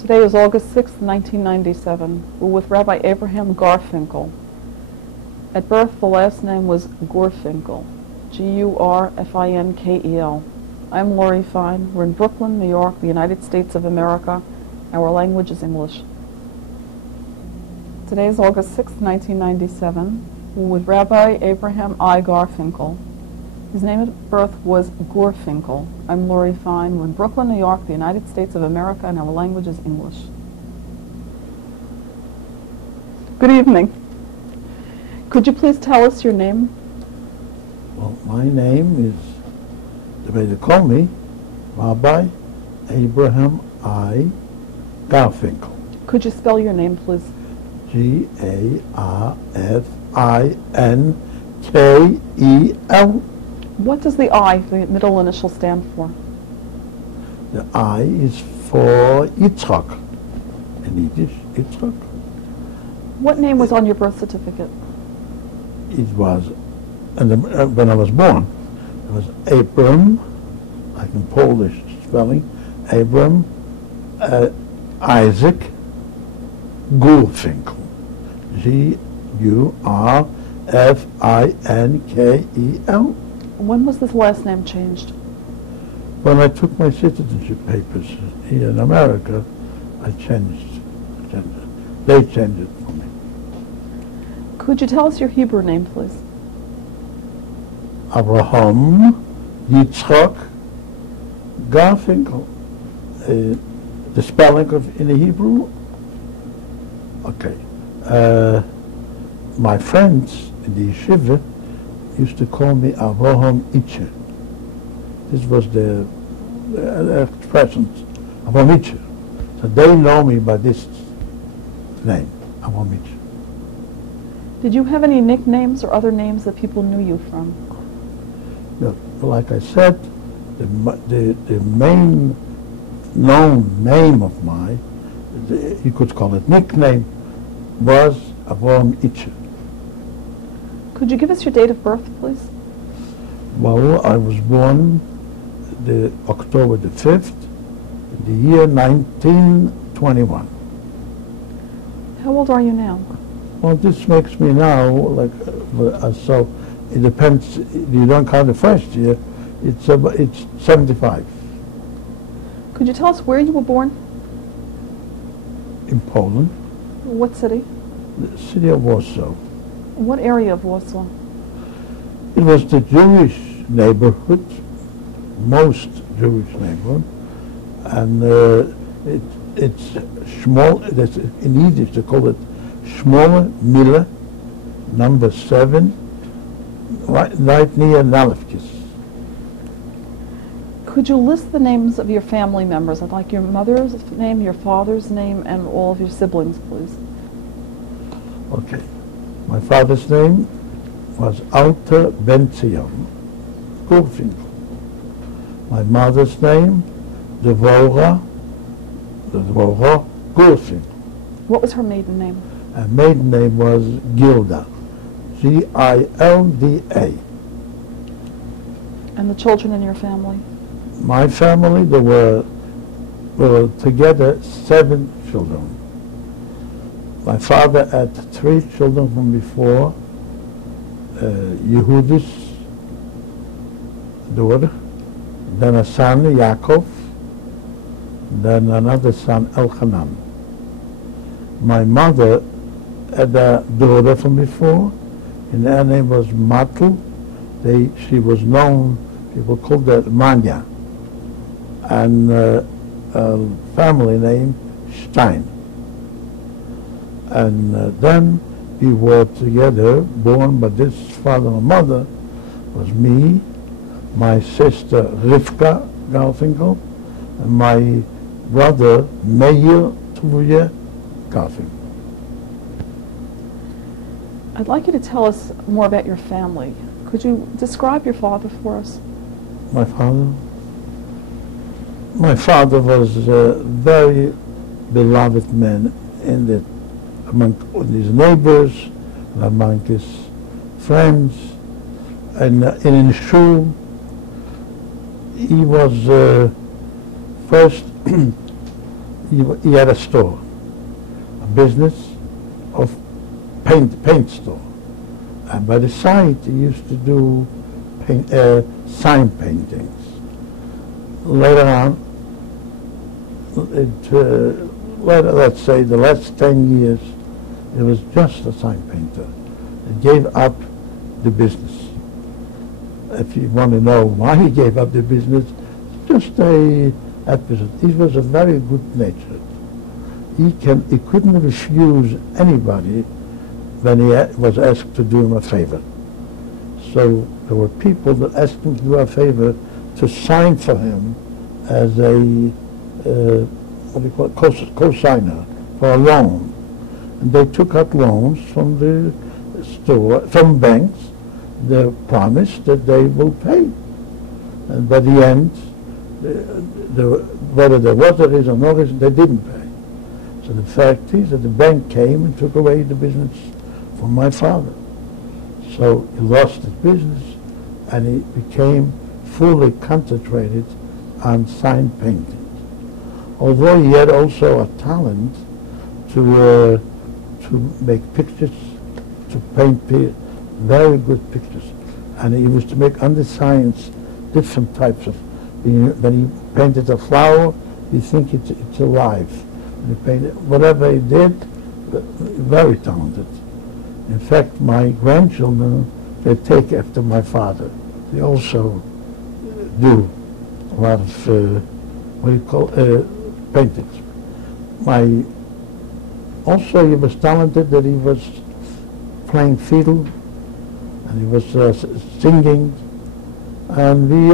Today is August 6, 1997. We're with Rabbi Avraham Garfinkel. At birth, the last name was Garfinkel, G-U-R-F-I-N-K-E-L. I'm Lori Fine. We're in Brooklyn, New York, the United States of America. Our language is English. Today is August 6, 1997. We're with Rabbi Avraham I. Garfinkel. His name at birth was Garfinkel. I'm Lori Fine. We're in Brooklyn, New York, the United States of America, and our language is English. Good evening. Could you please tell us your name? Well, my name is, the way they call me, Rabbi Avraham I. Garfinkel. Could you spell your name, please? Garfinkel. What does the I, the middle initial, stand for? The I is for Yitzchak. In Yiddish, Yitzchak. What name was on your birth certificate? It was, when I was born, it was Abram, like in Polish spelling, Abram Isaac Garfinkel. Garfinkel. When was this last name changed? When I took my citizenship papers here in America, I changed it. They changed it for me. Could you tell us your Hebrew name, please? Avraham Yitzchak Garfinkel. The spelling of in the Hebrew? Okay. My friends in the yeshiva used to call me Avraham Itche. This was the expression, Avraham Itche. So they know me by this name, Avraham Itche. Did you have any nicknames or other names that people knew you from? No, like I said, the main known name of mine, you could call it nickname, was Avraham Itche. Could you give us your date of birth, please? Well, I was born the October the 5th, in the year 1921. How old are you now? Well, this makes me now, like, so it depends, you don't count the first year, it's 75. Could you tell us where you were born? In Poland. What city? The city of Warsaw. What area of Warsaw? It was the Jewish neighborhood, most Jewish neighborhood, and it's small. In Yiddish they call it Schmolle Mille, number 7, right near Nalefkis. Could you list the names of your family members? I'd like your mother's name, your father's name, and all of your siblings, please. Okay. My father's name was Alter Ben-Zion Garfinkel. My mother's name, Devorah Garfinkel. What was her maiden name? Her maiden name was Gilda, Gilda. And the children in your family? My family, there were together 7 children. My father had 3 children from before, Yehudis, daughter, then a son, Yaakov, then another son, Elchanan. My mother had a daughter from before, and her name was Matl. She was known, people called her Manya, and a family name, Stein. And then we were together, born by this father and mother, was me, my sister Rivka Garfinkel, and my brother Meir Tuvuye Garfinkel. I'd like you to tell us more about your family. Could you describe your father for us? My father? My father was a very beloved man among his neighbors, and among his friends, and in shul. He was first he had a store, a business of paint store. And by the side, he used to do sign paintings. Later on, let's say the last 10 years, he was just a sign painter. He gave up the business. If you want to know why he gave up the business, just a episode. He was a very good natured. He couldn't refuse anybody when he was asked to do him a favor. So there were people that asked him to do a favor to sign for him as a what do you call it, co-signer for a loan. And they took out loans from the store, from banks. They promised that they will pay. And by the end, whether there was a reason or no reason, they didn't pay. So the fact is that the bank came and took away the business from my father. So he lost his business and he became fully concentrated on sign painting. Although he had also a talent to make pictures, to paint very good pictures. And he used to make on the signs different types of, when he painted a flower, you think it's alive. When he painted, whatever he did, very talented. In fact, my grandchildren, they take after my father. They also do a lot of, paintings. Also, he was talented that he was playing fiddle, and he was singing, and he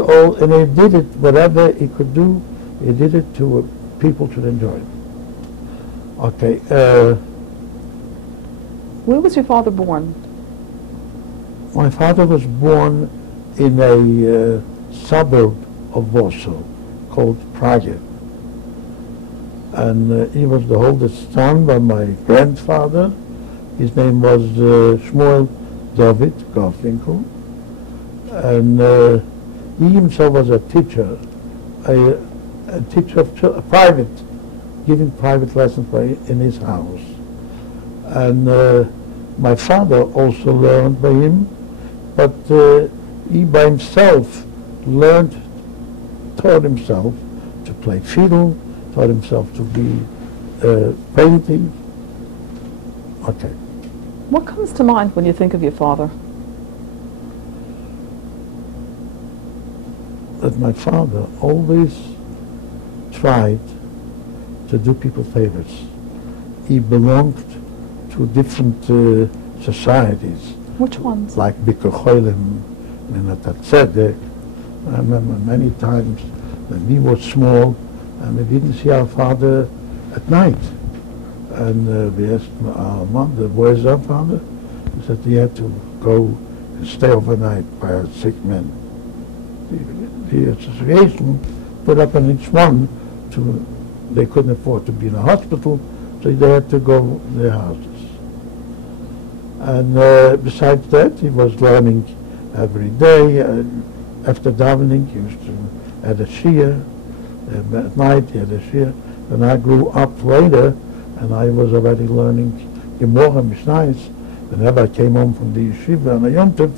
did it, whatever he could do, he did it to people to enjoy it. Okay. Where was your father born? My father was born in a suburb of Warsaw called Prague. And he was the oldest son by my grandfather. His name was Shmuel David Garfinkel. And he himself was a teacher, a teacher of private, giving private lessons in his house. And my father also learned by him, but he by himself taught himself to play fiddle, taught himself to be painting. Okay. What comes to mind when you think of your father? That my father always tried to do people favors. He belonged to different societies. Which ones? Like Bikur Cholim, Minatat Tzedek. I remember many times when we were small and we didn't see our father at night. And we asked our mother, where's our father? He said he had to go and stay overnight by a sick man. The association put up an each one they couldn't afford to be in a hospital, so they had to go to their houses. And besides that, he was learning every day. After davening, he used to had a shiur. At night, he had a shiur. When I grew up later, and I was already learning Gemara Mishnayos, whenever I came home from the yeshiva on a Yom Tov,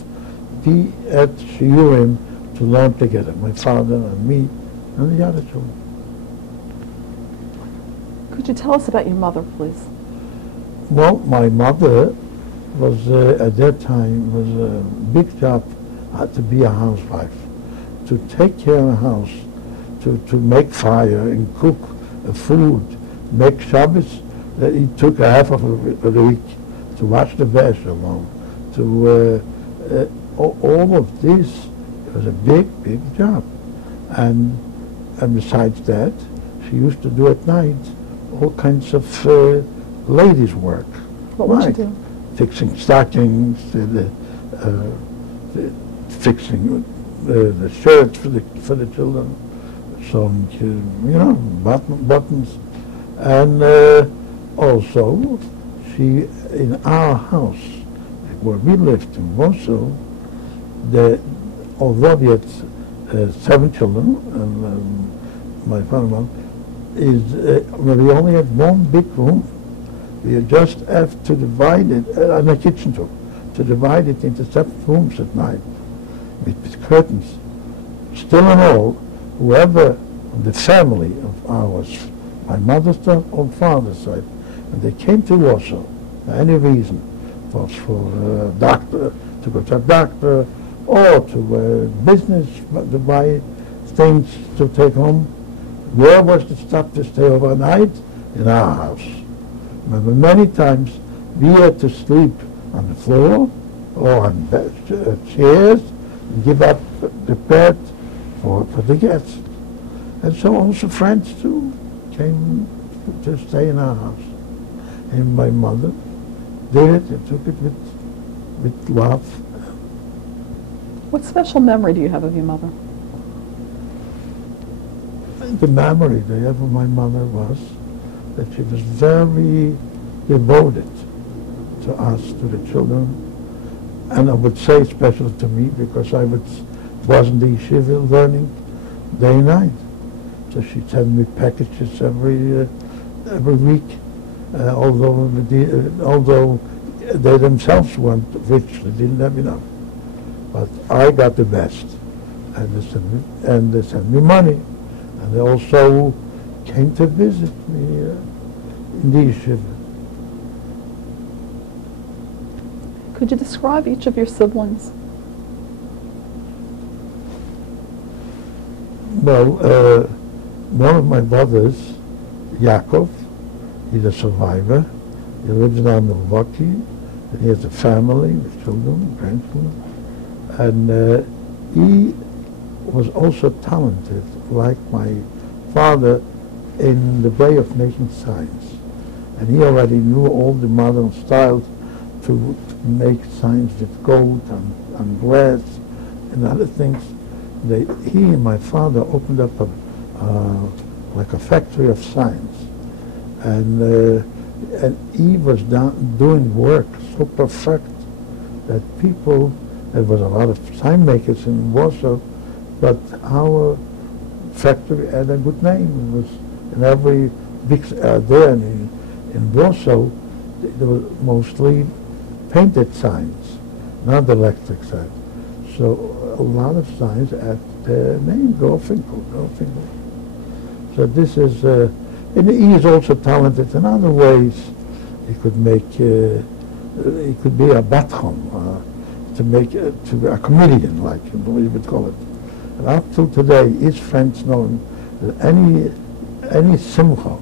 we had shiurim to learn together, my father and me and the other children. Could you tell us about your mother, please? Well, my mother was, at that time, was a big job to be a housewife, to take care of the house, to make fire and cook food, make Shabbos. He took a half of a week to wash the vessel alone, to all of this. It was a big, big job. And besides that, she used to do at night all kinds of ladies' work. What would she do? Fixing stockings, fixing the shirts for the children, some, buttons. And also, she, in our house, where we lived in Warsaw, although we had 7 children, and my father, well, we only had one big room. We just have to divide it, and a kitchen too, to divide it into separate rooms at night with curtains. Still and all, whoever, the family of ours, my mother's side or father's side, and they came to Warsaw for any reason, was for a doctor, to go to a doctor, or to business, to buy things to take home. Where was the stop to stay overnight? In our house. Remember, many times we had to sleep on the floor or on chairs and give up the bed for the guests. And so also friends too came to stay in our house. And my mother did it and took it with love. What special memory do you have of your mother? The memory I have of my mother was that she was very devoted to us, to the children, and I would say especially to me because I was in the yeshiva learning day and night. So she sent me packages every week, although they themselves weren't rich, they didn't have enough. But I got the best, and they sent me money. And they also came to visit me in the yeshiva. Could you describe each of your siblings? Well, one of my brothers, Yaakov, he's a survivor. He lives now in Milwaukee. And he has a family with children, grandchildren. And he was also talented, like my father, in the way of making signs. And he already knew all the modern styles to make signs with gold and glass and other things. He and my father opened up like a factory of signs. And he was doing work so perfect that people, there was a lot of sign makers in Warsaw, but our factory had a good name. It was in every big there in Warsaw. There were mostly painted signs, not electric signs. So a lot of signs had the name Garfinkel. So this is, and he is also talented in other ways. He could make, he could be a batron, to be a comedian, like you would call it. And up till today, his friends know him. Any simcha,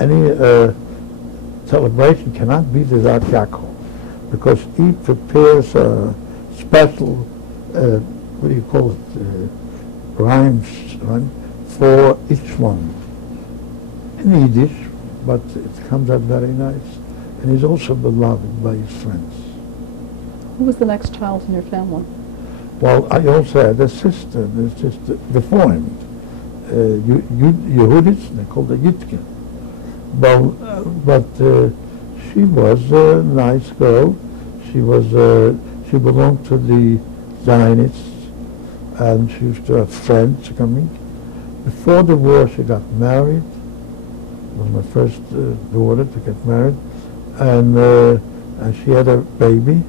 any celebration cannot be without Yaakov, because he prepares a special, what do you call it, rhymes, right, for each one. In Yiddish, but it comes out very nice. And he's also beloved by his friends. Who was the next child in your family? Well, I also had a sister before him, Yehudis, they called her Yitke. But she was a nice girl. She belonged to the Zionists, and she used to have friends coming. Before the war, she got married. It was my first daughter to get married, and she had a baby.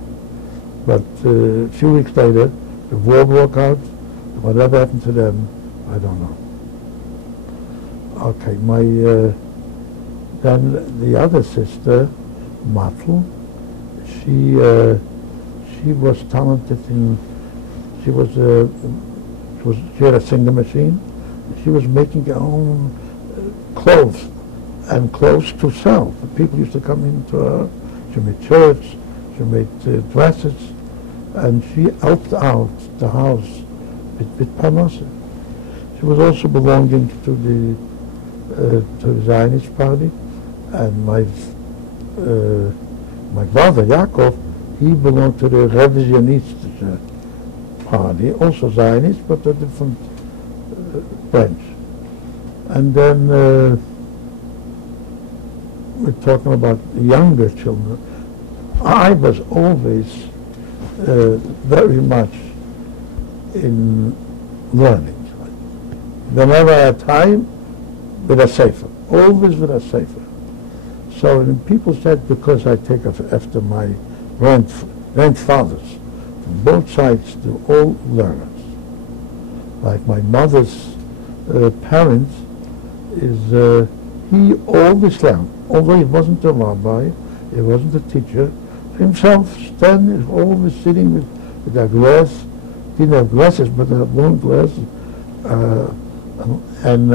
But a few weeks later, the war broke out. Whatever happened to them, I don't know. Okay, then the other sister, Matl, she was talented in. She had a sewing machine. She was making her own clothes and clothes to sell. People used to come into her. She made shirts. She made dresses. And she helped out the house with parnasa. She was also belonging to the Zionist party, and my brother Yaakov, he belonged to the revisionist party, also Zionist, but a different branch. And then we're talking about younger children. I was always very much in learning. Whenever I had time, with a sefer, always with a sefer. So when people said, because I take after my grandfathers, from both sides, they're all learners. Like my mother's parents, he always learned, although he wasn't a rabbi, he wasn't a teacher, himself standing, always sitting with a glass, didn't have glasses, but a long glass, and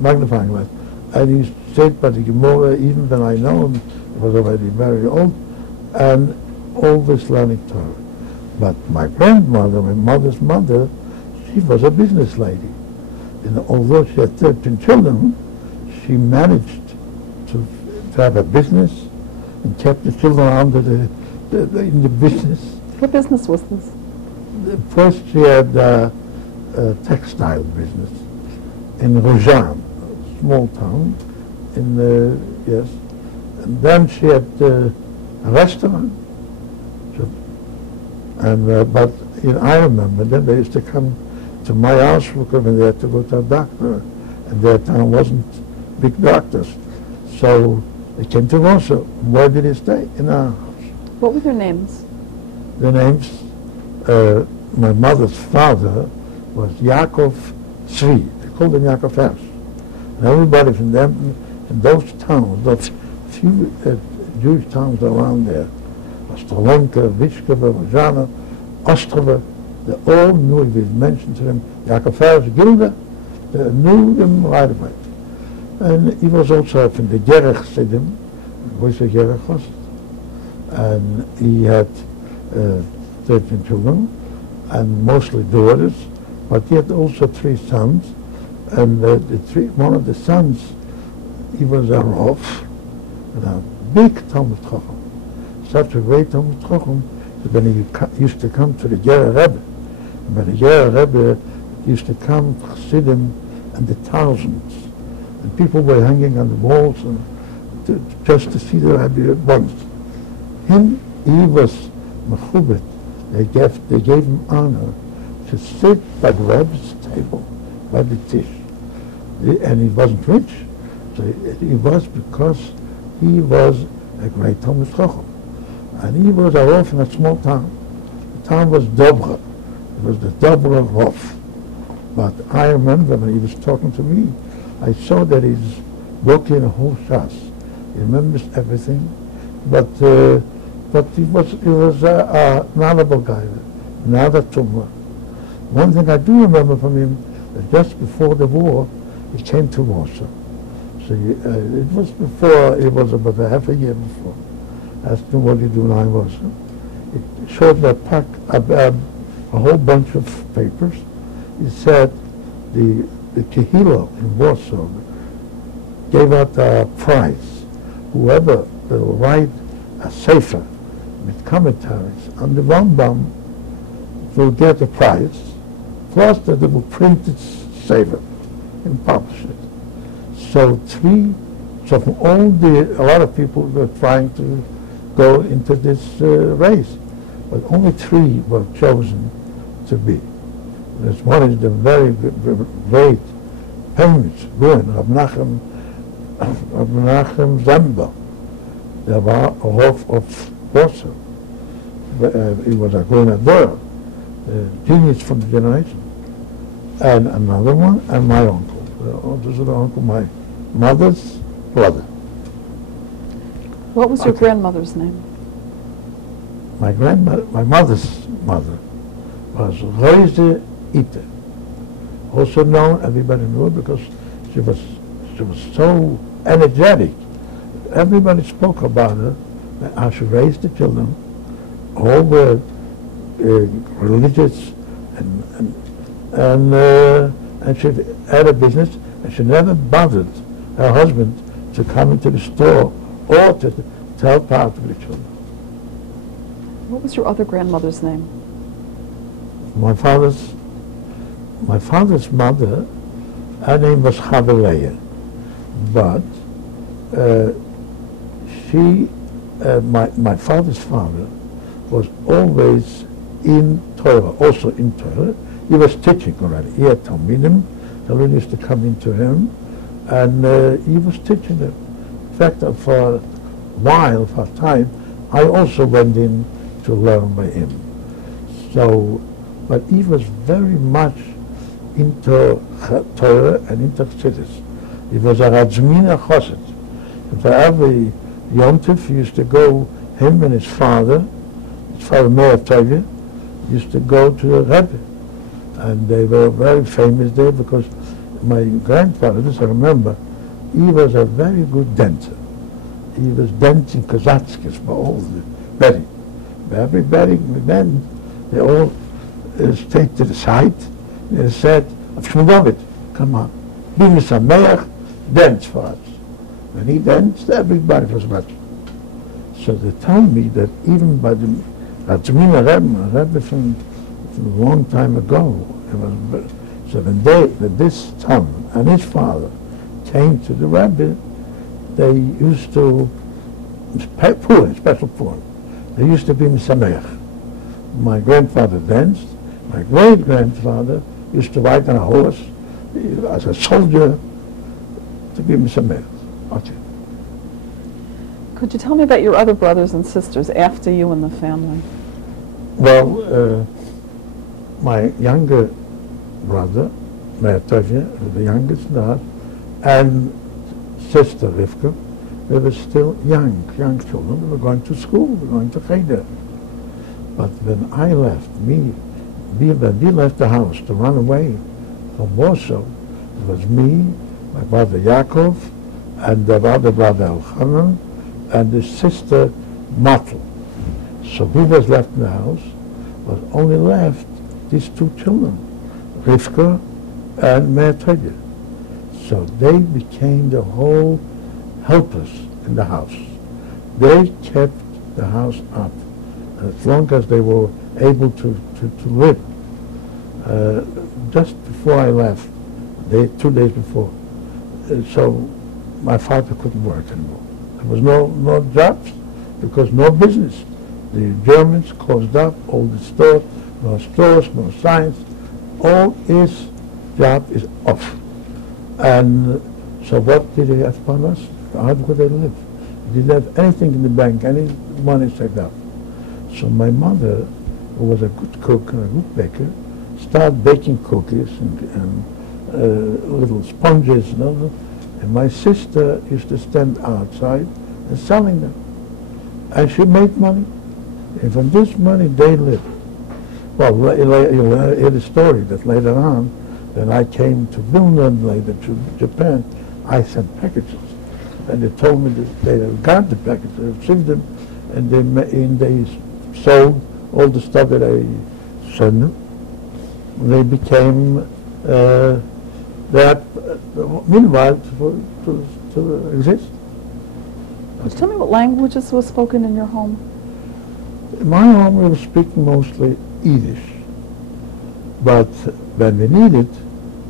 magnifying glass. And he said by the Gemara, even when I know him, he was already very old, and always learning Torah. But my grandmother, my mother's mother, she was a business lady. And although she had 13 children, she managed to have a business and kept the children under in the business. What business was this? First she had a textile business in Rojan, a small town, yes. And then she had a restaurant. And but I remember then they used to come to my house when they had to go to a doctor, and their town wasn't big doctors. So they came to Warsaw. Where did they stay? In our house. What were their names? The names, my mother's father was Yaakov Tzvi. They called him Yaakov Hersh. And everybody from them, in those towns, those few Jewish towns around there, Ostrolenka, Vichkova, Rozhana, Ostrova, they all knew, if we mentioned to them, Yaakov Hersh, Gilda, they knew them right away. And he was also from the Gerech Sidim, was a Gerech Host. And he had 13 children, and mostly daughters, but he had also 3 sons. And one of the sons, he was a Rav, a big Talmud Chacham, such a great Talmud Chacham, that when he used to come to the Ger Rebbe, but the Ger Rebbe used to come to Chassidim and the thousands, and people were hanging on the walls just to see the Rebbe once. He was mechubet. They gave him honor to sit by the Rebbe's table, by the tish. And he wasn't rich. So he was because he was a great Talmud Chacham. And he was a Rav in a small town. The town was Dobra. It was the Dobra Rav. But I remember when he was talking to me, I saw that he's working a whole shas. He remembers everything. But he was a knowledgeable guy, not a tumor. One thing I do remember from him, that just before the war, he came to Warsaw. So it was before, it was about a half a year before. I asked him, what do you do now in Warsaw? He showed me a whole bunch of papers. He said the Kehilo in Warsaw gave out a prize. Whoever will write a sefer with commentaries on the Rambam will get a prize, plus that they will print its sefer and publish it. So from a lot of people were trying to go into this race, but only 3 were chosen to be. This one is the very great, famous Goen, Rabbi Menachem Zember. There was a Rav of Warsaw. He was a Goen Ador, genius from the generation. And another one, and my uncle. This is the uncle, my mother's brother. What was your grandmother's name? My mother's mother was Reise Ite. Also known, everybody knew her because she was so energetic. Everybody spoke about her, how she raised the children. All were religious, and she had a business, and she never bothered her husband to come into the store or to help out with the children. What was your other grandmother's name? My father's mother, her name was Chaveleya, but my father's father was always in Torah, also in Torah. He was teaching already. He had Talmidim. Talmidim used to come into him, and he was teaching them. In fact, for a while, for a time, I also went in to learn by him. So, but he was very much into Torah and into Chassidus. He was a Radzmina Chassid. And for every Yom Tov, he used to go, him and his father Meir Tovia, used to go to the Rebbe. And they were very famous there because my grandfather, this I remember, he was a very good denter. He was denting Kazatskis for all the bedding. Every bedding, then they all stayed to the side. They said, David, come on, be Mr. Meir, dance for us. When he danced, everybody was watching. So they told me that even by the Radzmina Rebbe from a long time ago, so when this son and his father came to the Rebbe, they used to, special Purim, they used to be Misameach. My grandfather danced. My great-grandfather used to ride on a horse as a soldier to be Misameach. Okay. Could you tell me about your other brothers and sisters after you in the family? Well, my younger brother, Meir Tovia, the youngest now, and sister Rivka, they were still young children. We were going to school, we were going to Cheder. But when I left, when we left the house to run away from Warsaw, it was me, my brother Yaakov, and the other brother Elchanan, and the sister Matel. So who was left in the house? Was only left these two children, Rivka and Meir Tovia. So they became the whole helpers in the house. They kept the house up as long as they were able to live. Just before I left, 2 days before, so my father couldn't work anymore. There was no jobs because no business. The Germans closed up all the stores, no signs. All his job is off. And so what did he have upon us? How could they live? They didn't have anything in the bank, any money saved up. So my mother, who was a good cook and a good baker, started baking cookies and little sponges and all. And my sister used to stand outside and selling them. And she made money. And from this money, they lived. Well, you'll hear the story that later on, when I came to Vilna and later to Japan, I sent packages. And they told me that they got the packages, they received them, and they sold all the stuff that I sent them. They became meanwhile to exist. Could you tell me what languages were spoken in your home? In my home, we were speaking mostly Yiddish. But when we needed,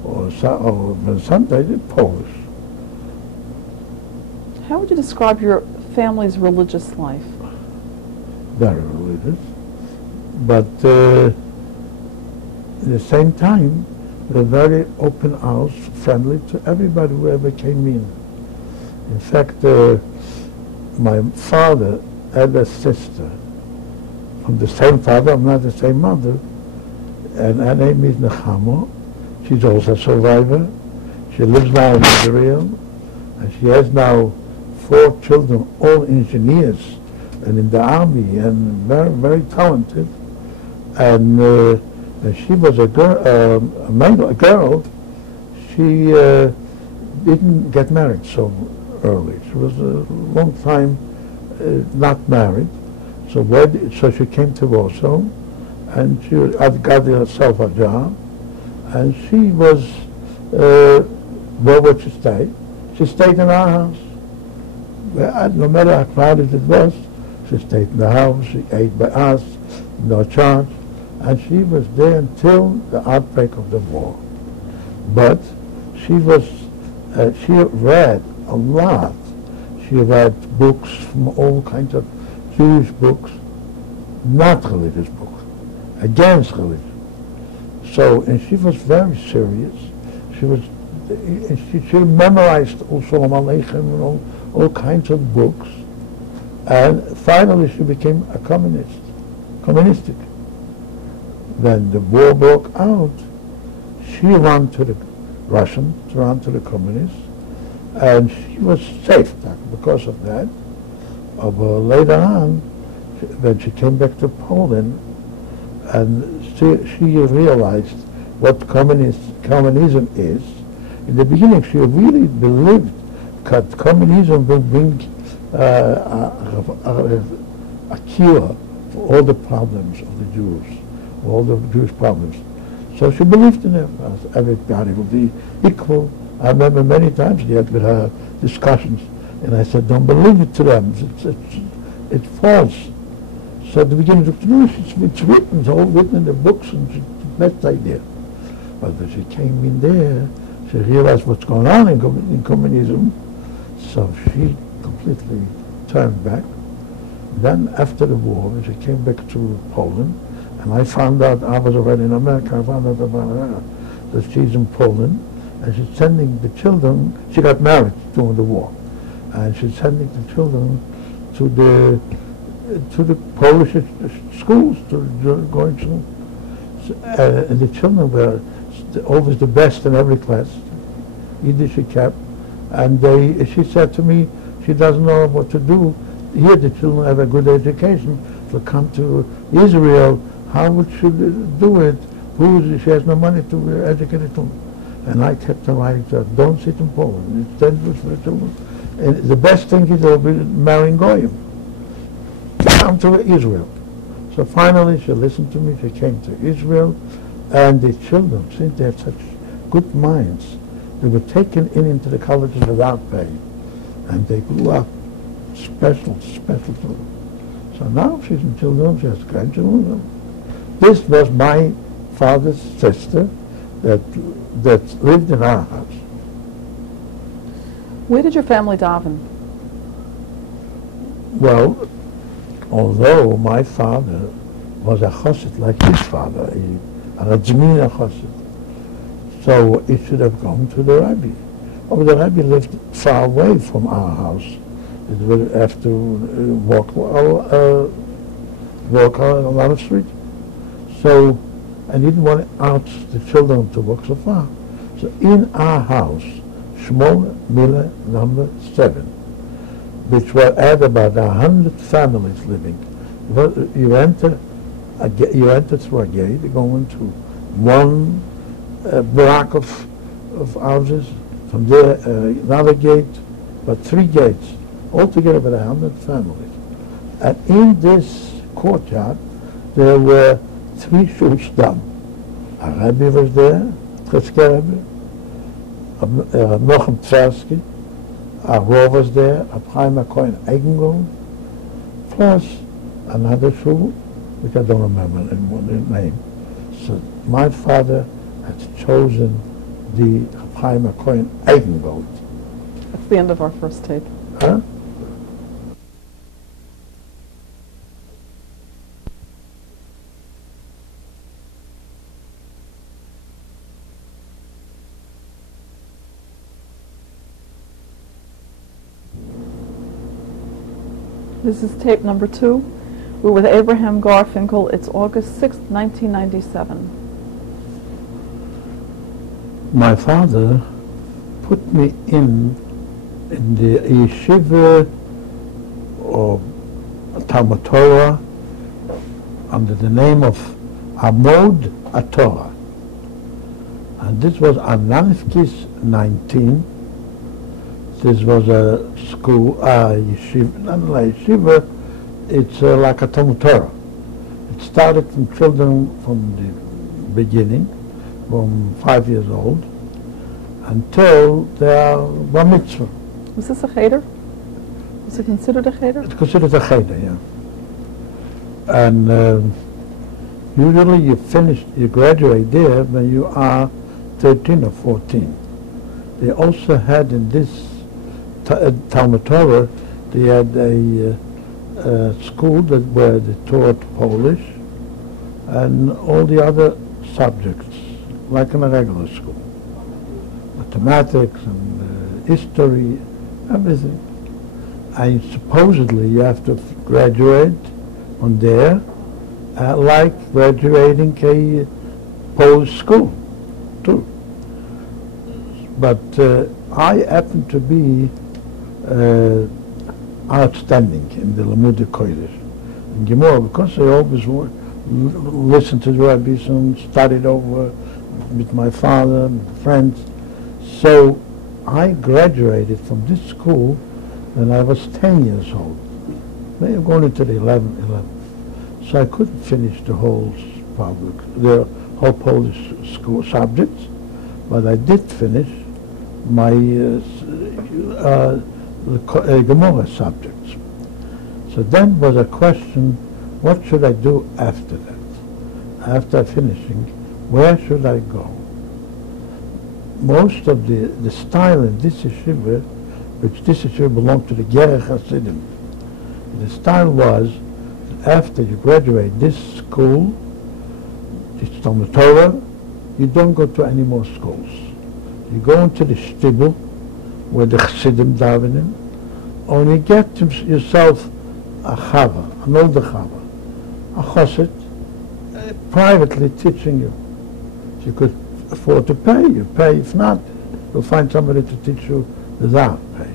or when sometimes, Polish. How would you describe your family's religious life? Very religious. But at the same time, they're very open house, friendly to everybody who ever came in. In fact, my father had a sister from the same father, not the same mother, and her name is Nechama. She's also a survivor. She lives now in Israel, and she has now 4 children, all engineers and in the army, and very, very talented. And when she was a girl, she didn't get married so early. She was a long time not married. So she came to Warsaw, and she got herself a job, and she was, where would she stay? She stayed in our house. No matter how crowded it was, she stayed in the house, she ate by us, no charge, and she was there until the outbreak of the war. But she read a lot. She read books from all kinds of Jewish books, not religious books, against religion. So, and she was very serious. She was she memorized all Shalom Aleichem and all kinds of books. And finally she became a communistic. When the war broke out, she ran to the Russians, ran to the communists, and she was safe because of that. But later on, when she came back to Poland, and she realized what communism is. In the beginning, she really believed that communism will bring a cure for all the problems of the Jews, all the Jewish problems. So she believed in it. Everybody will be equal. I remember many times she had with her discussions, and I said, don't believe it to them. It's false. So at the beginning, no, it's written, it's all written in the books, and it's the best idea. But when she came in there, she realized what's going on in communism, so she completely turned back. Then after the war, when she came back to Poland, and I found out, I was already in America, I found out about her, that she's in Poland, and she's sending the children, she got married during the war, and she's sending the children to the Polish schools, going to, and the children were always the best in every class. Yiddish she kept, and she said to me, she doesn't know what to do. Here the children have a good education. To come to Israel, how would she do it? She has no money to educate the children. And I kept on writing to her, don't sit in Poland. It's dangerous for the children. And the best thing is they'll be marrying Goyim. Come to Israel. So finally she listened to me, she came to Israel, and the children, since they had such good minds, they were taken into the colleges without pay, and they grew up special children. So now she's in children, she has grandchildren. This was my father's sister that lived in our house. Where did your family daven? Well, although my father was a chassid like his father, a Radzmina chassid, so it should have gone to the Rabbi. But the Rabbi lived far away from our house. It would have to walk a lot of street. So I didn't want out the children to walk so far. So in our house, Shmona Mila number 7, which were at about 100 families living. You enter through a gate, you go into one block of houses, from there another gate, but 3 gates, altogether about 100 families. And in this courtyard, there were 3 shuls done. A Rebbe was there, Tcheske Rebbe, Nochem Tversky, a Rav was there, a Chaim Cohen Eigengold, plus another shul, which I don't remember anymore the name. So my father had chosen the Chaim Cohen Eigengold. That's the end of our first tape. Huh? This is tape number 2. We're with Avraham Garfinkel. It's August 6th, 1997. My father put me in the yeshiva or Talmud Torah under the name of Amod HaTorah. And this was Ananifkis 19. This was a school, yeshiva, not like yeshiva, it's like a Talmud Torah. It started from children from the beginning, from 5 years old, until they are bar mitzvah. Was this a cheder? Was it considered a cheder? It's considered a cheder, yeah. And usually you graduate there when you are 13 or 14. They also had in this Talmud Torah, they had a school where they taught Polish and all the other subjects, like in a regular school. But mathematics and history, everything. And supposedly you have to graduate on there, like graduating a post school too. But I happen to be outstanding in the Lamud Kodesh. In Gemara, because I always listened to the rabbis and studied over with my father and friends. So I graduated from this school when I was 10 years old. May have gone into the 11. So I couldn't finish the whole Polish school subjects, but I did finish my Gemara subjects. So then was a question, what should I do after that? After finishing, where should I go? Most of the style in this yeshiva, which this yeshiva belonged to the Gerech Hasidim, the style was, after you graduate this school, this Talmud Torah, you don't go to any more schools. You go into the shtibel, where the Chassidim davening, and you get yourself a chava, an older chava, a chassid, privately teaching you. If you could afford to pay, you pay. If not, you'll find somebody to teach you without pay.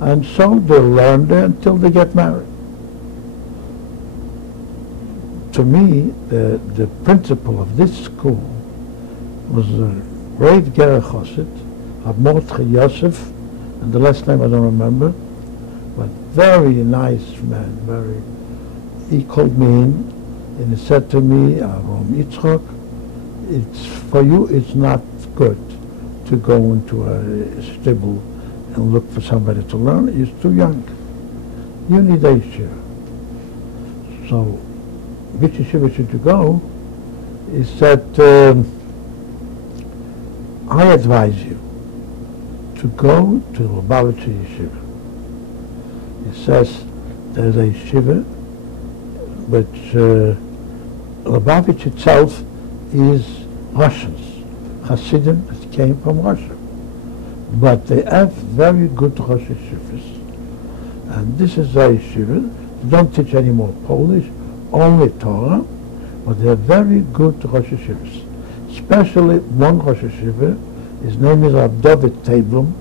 And so they'll learn there until they get married. To me, the principal of this school was a great Gerech Chassid, Mordechai Yosef, and the last name I don't remember, but very nice man, he called me in, and he said to me, Rom Yitzchok, it's for you, it's not good to go into a stable and look for somebody to learn. You're too young. You need a yeshiva. So, which yeshiva should you go? He said, I advise you to go to the Lubavitcher yeshiva. He says there's a yeshiva which Lubavitch itself is Russians, Hasidim that came from Russia. But they have very good Rosh yeshivas. And this is a yeshiva. They don't teach any more Polish, only Torah, but they are very good Rosh yeshivas. Especially one Rosh yeshiva, his name is Rabbi David Teblum,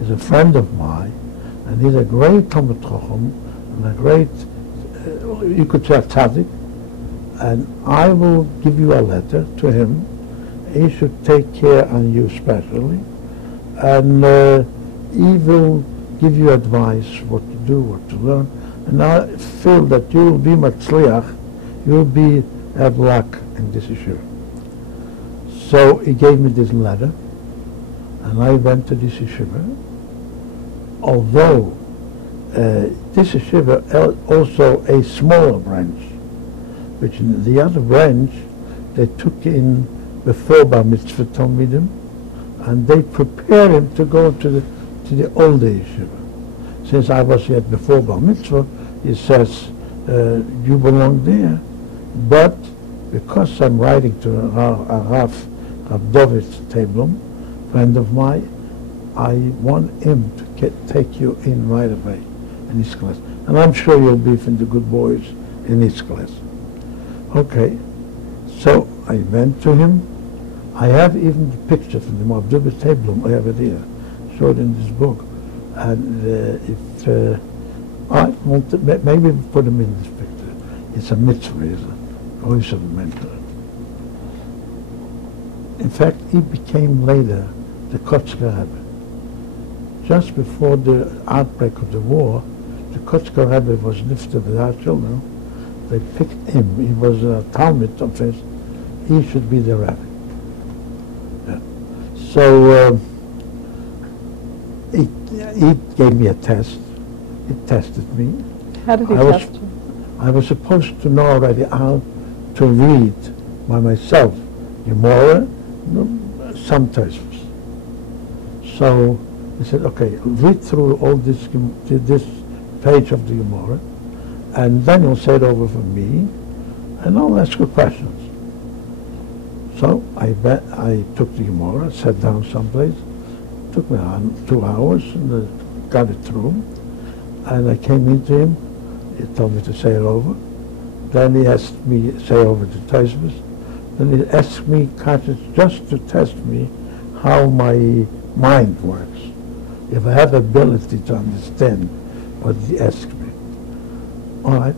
he's a friend of mine, and he's a great Talmud Chacham, and a great, you could say a tzaddik, and I will give you a letter to him. He should take care on you especially, and he will give you advice what to do, what to learn, and I feel that you will be matzliach, you will have luck in this issue. So he gave me this letter, and I went to this yeshiva. Although this yeshiva also a smaller branch, which in the other branch they took in before Bar Mitzvah Talmidim, and they prepared him to go to the older yeshiva. Since I was yet before Bar Mitzvah, he says, you belong there, but because I'm writing to Rav David Teblum, friend of mine, I want him to take you in right away in his class. And I'm sure you'll be from the good boys in his class. Okay, so I went to him. I have even the picture from the Rav David Teblum, I have it here, showed in this book. And if I want to, maybe we'll put him in this picture. It's a mitzvah, it's a voice of a mentor. In fact, he became later the Kotzker Rebbe. Just before the outbreak of the war, the Kotzker Rebbe was lifted without children. They picked him. He was a Talmud of his. He should be the Rebbe. Yeah. So he gave me a test. He tested me. How did he test you? I was supposed to know already how to read by myself Gemara, some Tosfos. So he said, okay, read through all this page of the Gemara, and then you'll say it over for me, and I'll ask you questions. So I took the Gemara, sat down someplace, took me on 2 hours and got it through. And I came into him. He told me to say it over. Then he asked me to say over to Tosfos. Then he asked me just to test me how my mind works. If I have ability to understand what he asked me. All right,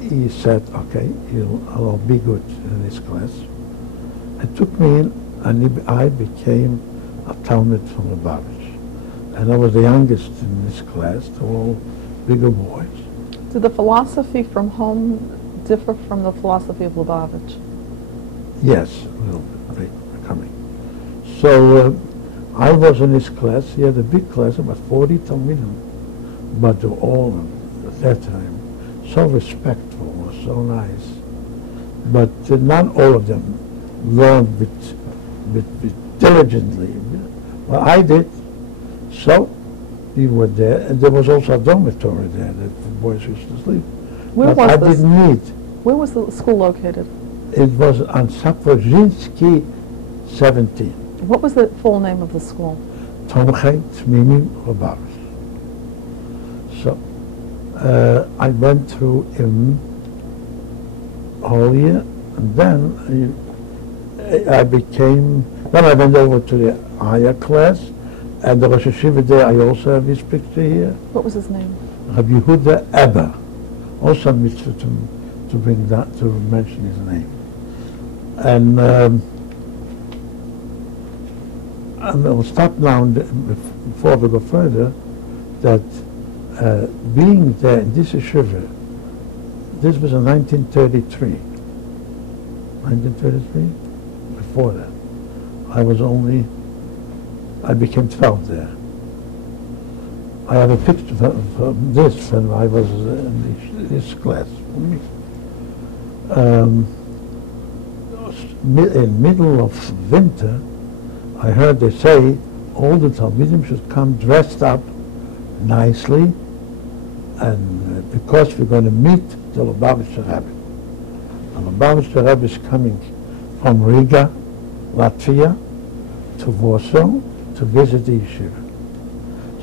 he said, okay, I'll be good in this class. He took me in, and I became a Talmud from Lubavitch. And I was the youngest in this class. They were all bigger boys. Did the philosophy from home differ from the philosophy of Lubavitch? Yes, a little bit, becoming. So I was in this class. He had a big class, about 40 Talmidim, but they were all, at that time, so respectful, so nice. But not all of them learned diligently. Well, I did. So we were there, and there was also a dormitory there that the boys used to sleep. Where but was I didn't need. Where was the school located? It was on Sapozhinsky 17. What was the full name of the school? Tomchei Tmimim Lubavitch. So I went through in whole year, and then I went over to the higher class, and the Rosh Hashiva there, I also have his picture here. What was his name? Rabbi Yehuda Eber. Also a mitzvah to bring that, to mention his name. And I'll stop now, before we go further, that being there in this yeshiva, this was in 1933. 1933? Before that. I became 12 there. I have a picture of this when I was in this class. In middle of winter, I heard they say all the Talmidim should come dressed up nicely, and because we're going to meet the Lubavitcher Rebbe. The Lubavitcher Rebbe is coming from Riga, Latvia, to Warsaw to visit the yeshiva.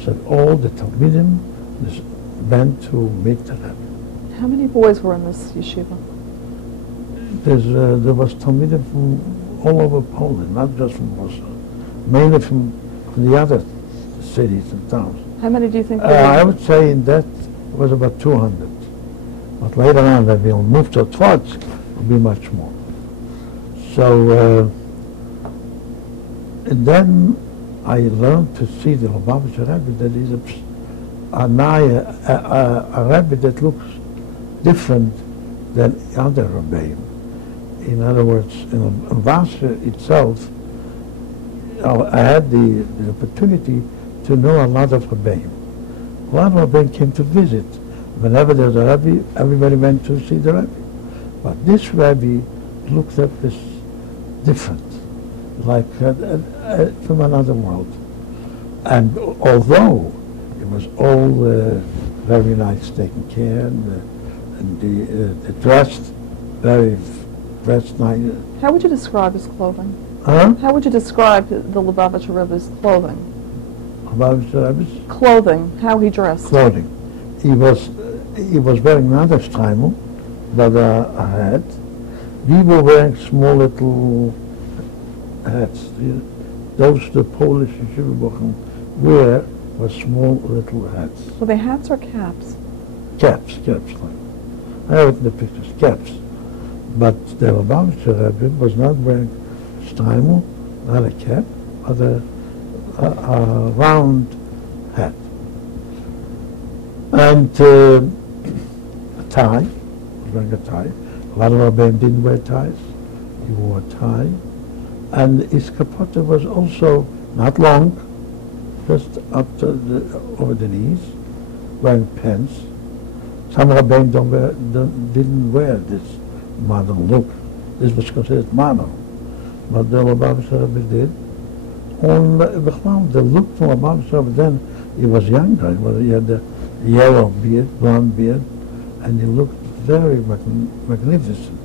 So all the Talmidim went to meet the Rebbe. How many boys were in this yeshiva? There was Talmidim from all over Poland, not just from Warsaw, mainly from the other cities and towns. How many do you think? I would say in that was about 200. But later on, when we'll move to Tvarsk, it will be much more. So, and then I learned to see the Lubavitcher Rebbe that is a Rebbe that looks different than other Rebbeim. In other words, in Varsha itself, I had the opportunity to know a lot of Rebbeim. A lot of Rebbeim came to visit. Whenever there's a Rebbe, everybody went to see the Rebbe. But this Rebbe looked at this different, like from another world. And although it was all very nice taken care, and they dressed nice. How would you describe his clothing? Huh? How would you describe the Lubavitcher Rebbe's clothing? Lubavitcher Rebbe's clothing, how he dressed. Clothing. He was wearing another strimel that I had. We were wearing small little hats. Those the Polish yeshiva wear were small little hats. Were they hats or caps? Caps. I have it in the pictures, caps. But the Lubavitcher Rebbe was not wearing strimel, not a cap, but a round hat. And a tie, he was wearing a tie. A lot of Rebbeim didn't wear ties. He wore a tie. And his capote was also not long, just up to over the knees, wearing pants. Some Rebbeim didn't wear this modern look. This was considered modern. But the Lubavitcher Rebbe did. And the look from Lubavitcher Rebbe then, he was younger. He had a yellow beard, blonde beard, and he looked very magnificent.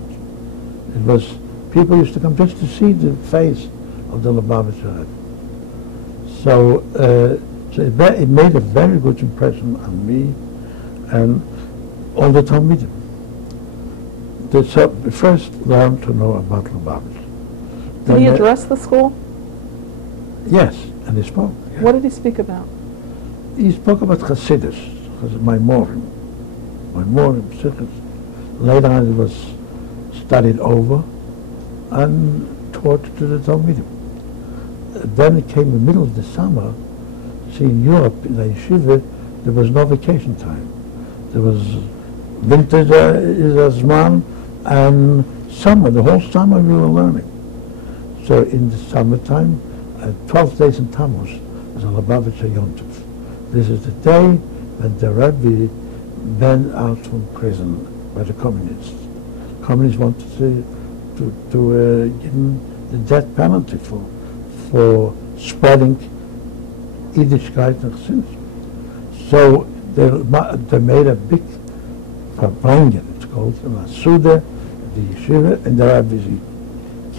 It was, people used to come just to see the face of the Lubavitcher Rebbe. So, it made a very good impression on me and all the Talmidim. They first learned to know about Lubavitch. Did he address the school? Yes, and he spoke. Yeah. What did he speak about? He spoke about Chassidus, Maimorim, Sichos. Later on it was studied over and taught to the Talmidim. Then it came the middle of the summer. See, in Europe, in the yeshiva, there was no vacation time. There was winter is a zman, and summer, the whole summer we were learning. So in the summertime, 12 days in Tammuz, was a Lubavitcher Yom Tov. This is the day when the Rebbe went out from prison by the communists. Communists wanted to give him the death penalty for spreading Yiddishkeit and Chassidus. So they made a big Verbringen, it's called, in a Suda, the yeshiva, and the Rebbe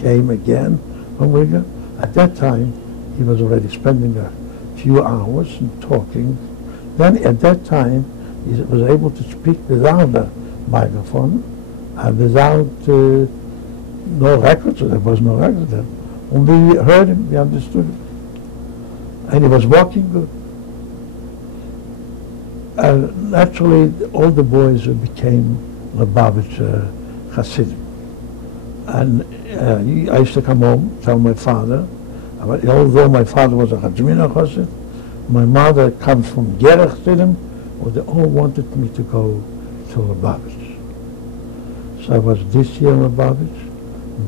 came again from Riga. At that time, he was already spending a few hours and talking. Then at that time, he was able to speak without a microphone and without no records. There was no records then. When we heard him, we understood him. And he was walking good. And naturally, all the boys became Lubavitch Hasidim. And I used to come home, tell my father, although my father was a Chachmina Chassid, my mother comes from Gerech Chasidim, well, they all wanted me to go to Lubavitch. So I was this year in Lubavitch,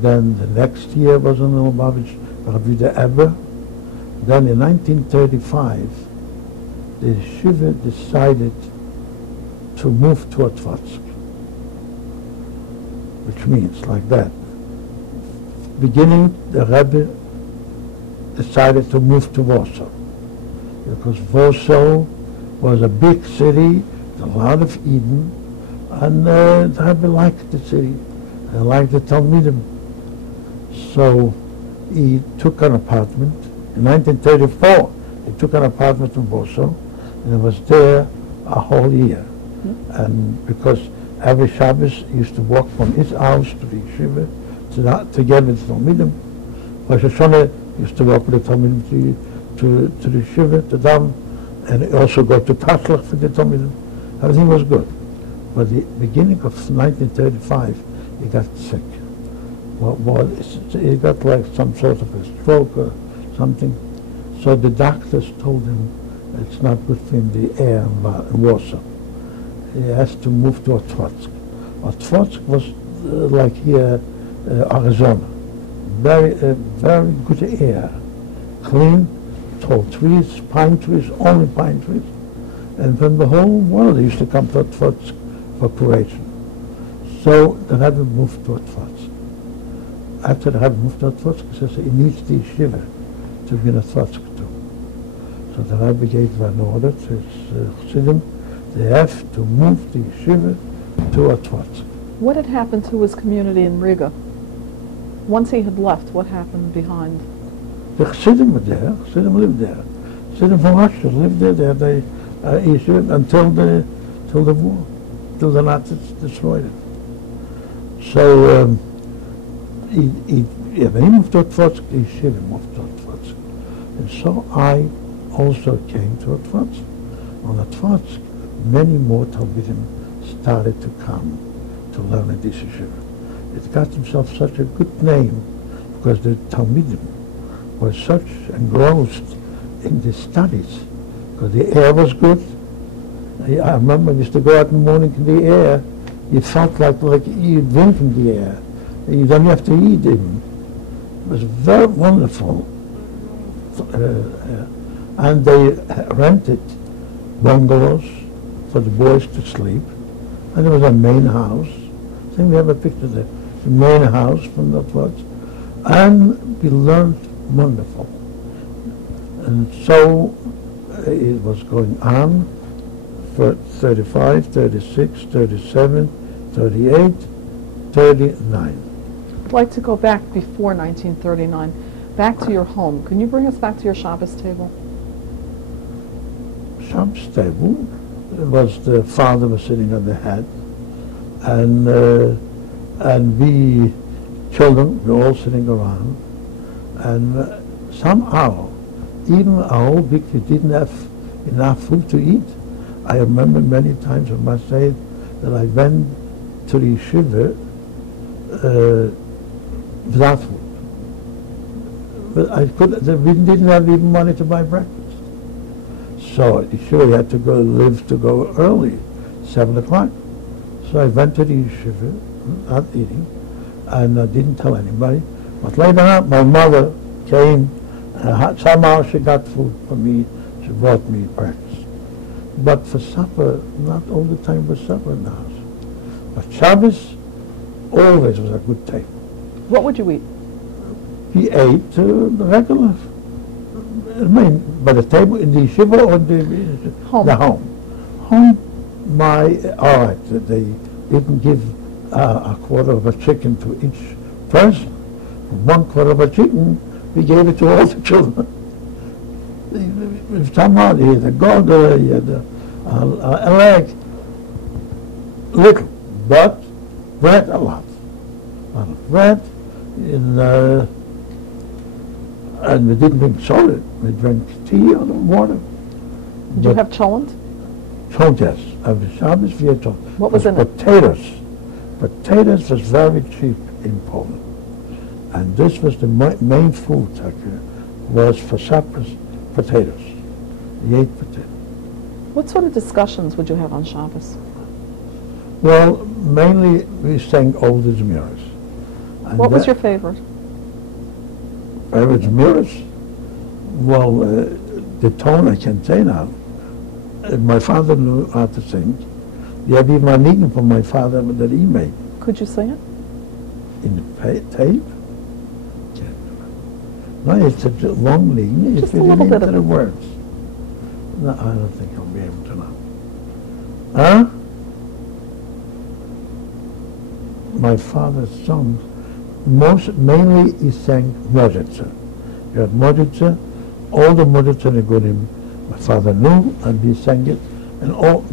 then the next year was in Lubavitch, Rabbi Ebbe. Then in 1935, the yeshiva decided to move to Otvatsk, which means like that. Beginning, the Rebbe decided to move to Warsaw, because Warsaw was a big city, a lot of Eden, and the Rebbe liked the city, and liked the Talmidim. So he took an apartment. In 1934, he took an apartment in Warsaw, and he was there a whole year. And because every Shabbos he used to walk from his house to the yeshiva, together with the Talmidim. Rosh Hashanah used to walk with the Talmidim to the yeshiva, to Dam, and he also go to Tatlach for the Talmidim. Everything was good. But the beginning of 1935, he got sick. He got like some sort of a stroke or something. So the doctors told him it's not good for him, the air in Warsaw. He has to move to Otvatsk. Otvatsk was like here, Arizona. Very good air. Clean, tall trees, pine trees, only pine trees. And from the whole world they used to come to Otvatsk for operation. So the Rebbe moved to Otvatsk. After the Rebbe moved to Otvatsk, he says he needs the yeshiva to be in Otvatsk too. So the Rebbe gave an order to his Chassidim. They have to move the yeshiva to Otvatsk. What had happened to his community in Riga? Once he had left, what happened behind? The Chassidim were there. Chassidim lived there. Chassidim from Russia lived there. They yeshiva until the war, till the Nazis destroyed it. So when he moved to Otvatsk, the yeshiva moved to Otvatsk. And so I also came to Otvatsk. On Otvatsk, many more Talmidim started to come to learn at this yeshiva. It got himself such a good name because the Talmidim were such engrossed in the studies, because the air was good. I remember I used to go out in the morning in the air. You felt like you drink in the air. You don't have to eat even. It was very wonderful. And they rented bungalows for the boys to sleep. And there was a main house. I think we have a picture there. The main house from that was. And we learned wonderful. And so it was going on for 35, 36, 37, 38, 39. I'd like to go back before 1939, back to your home. Can you bring us back to your Shabbos table? Shabbos table was the father was sitting on the head, and we children were all sitting around, and somehow, even a whole week we didn't have enough food to eat. I remember many times, I must say, that I went to the yeshiva without food. But we didn't have even money to buy breakfast. So sure, we had to go early, 7 o'clock. So I went to the yeshiva, not eating, and I didn't tell anybody. But later on, my mother came, and somehow she got food for me. She brought me breakfast. But for supper, not all the time was supper in the house. But Shabbos always was a good table. What would you eat? We ate the regular, I mean, by the table in the yeshiva or Home. the home. Home, all right, they didn't give a quarter of a chicken to each person. 1/4 of a chicken, we gave it to all the children. Somehow he had a goggle, he had a leg, little, but bread a lot. A lot of bread, and we didn't drink soda, we drank tea or water. Did you have cholent? Cholent, yes. Every Shabbos we had cholent. What was in it? Potatoes. Potatoes was very cheap in Poland. And this was the main food, was for suppers, potatoes. We ate potatoes. What sort of discussions would you have on Shabbos? Well, mainly we sang old Zmiras. What was your favorite? Favorite Zmiras? Well, the tone I can say now. My father knew how to sing. We have even a nigun from my father that he made. Could you sing it? In the tape? No, it's a long nigun. Just a little bit of the words. No, I don't think I'll be able to now. Huh? My father's songs, mainly he sang Modritza. You had Modritza, all the Modritza Negunim, my father knew, and he sang it, and all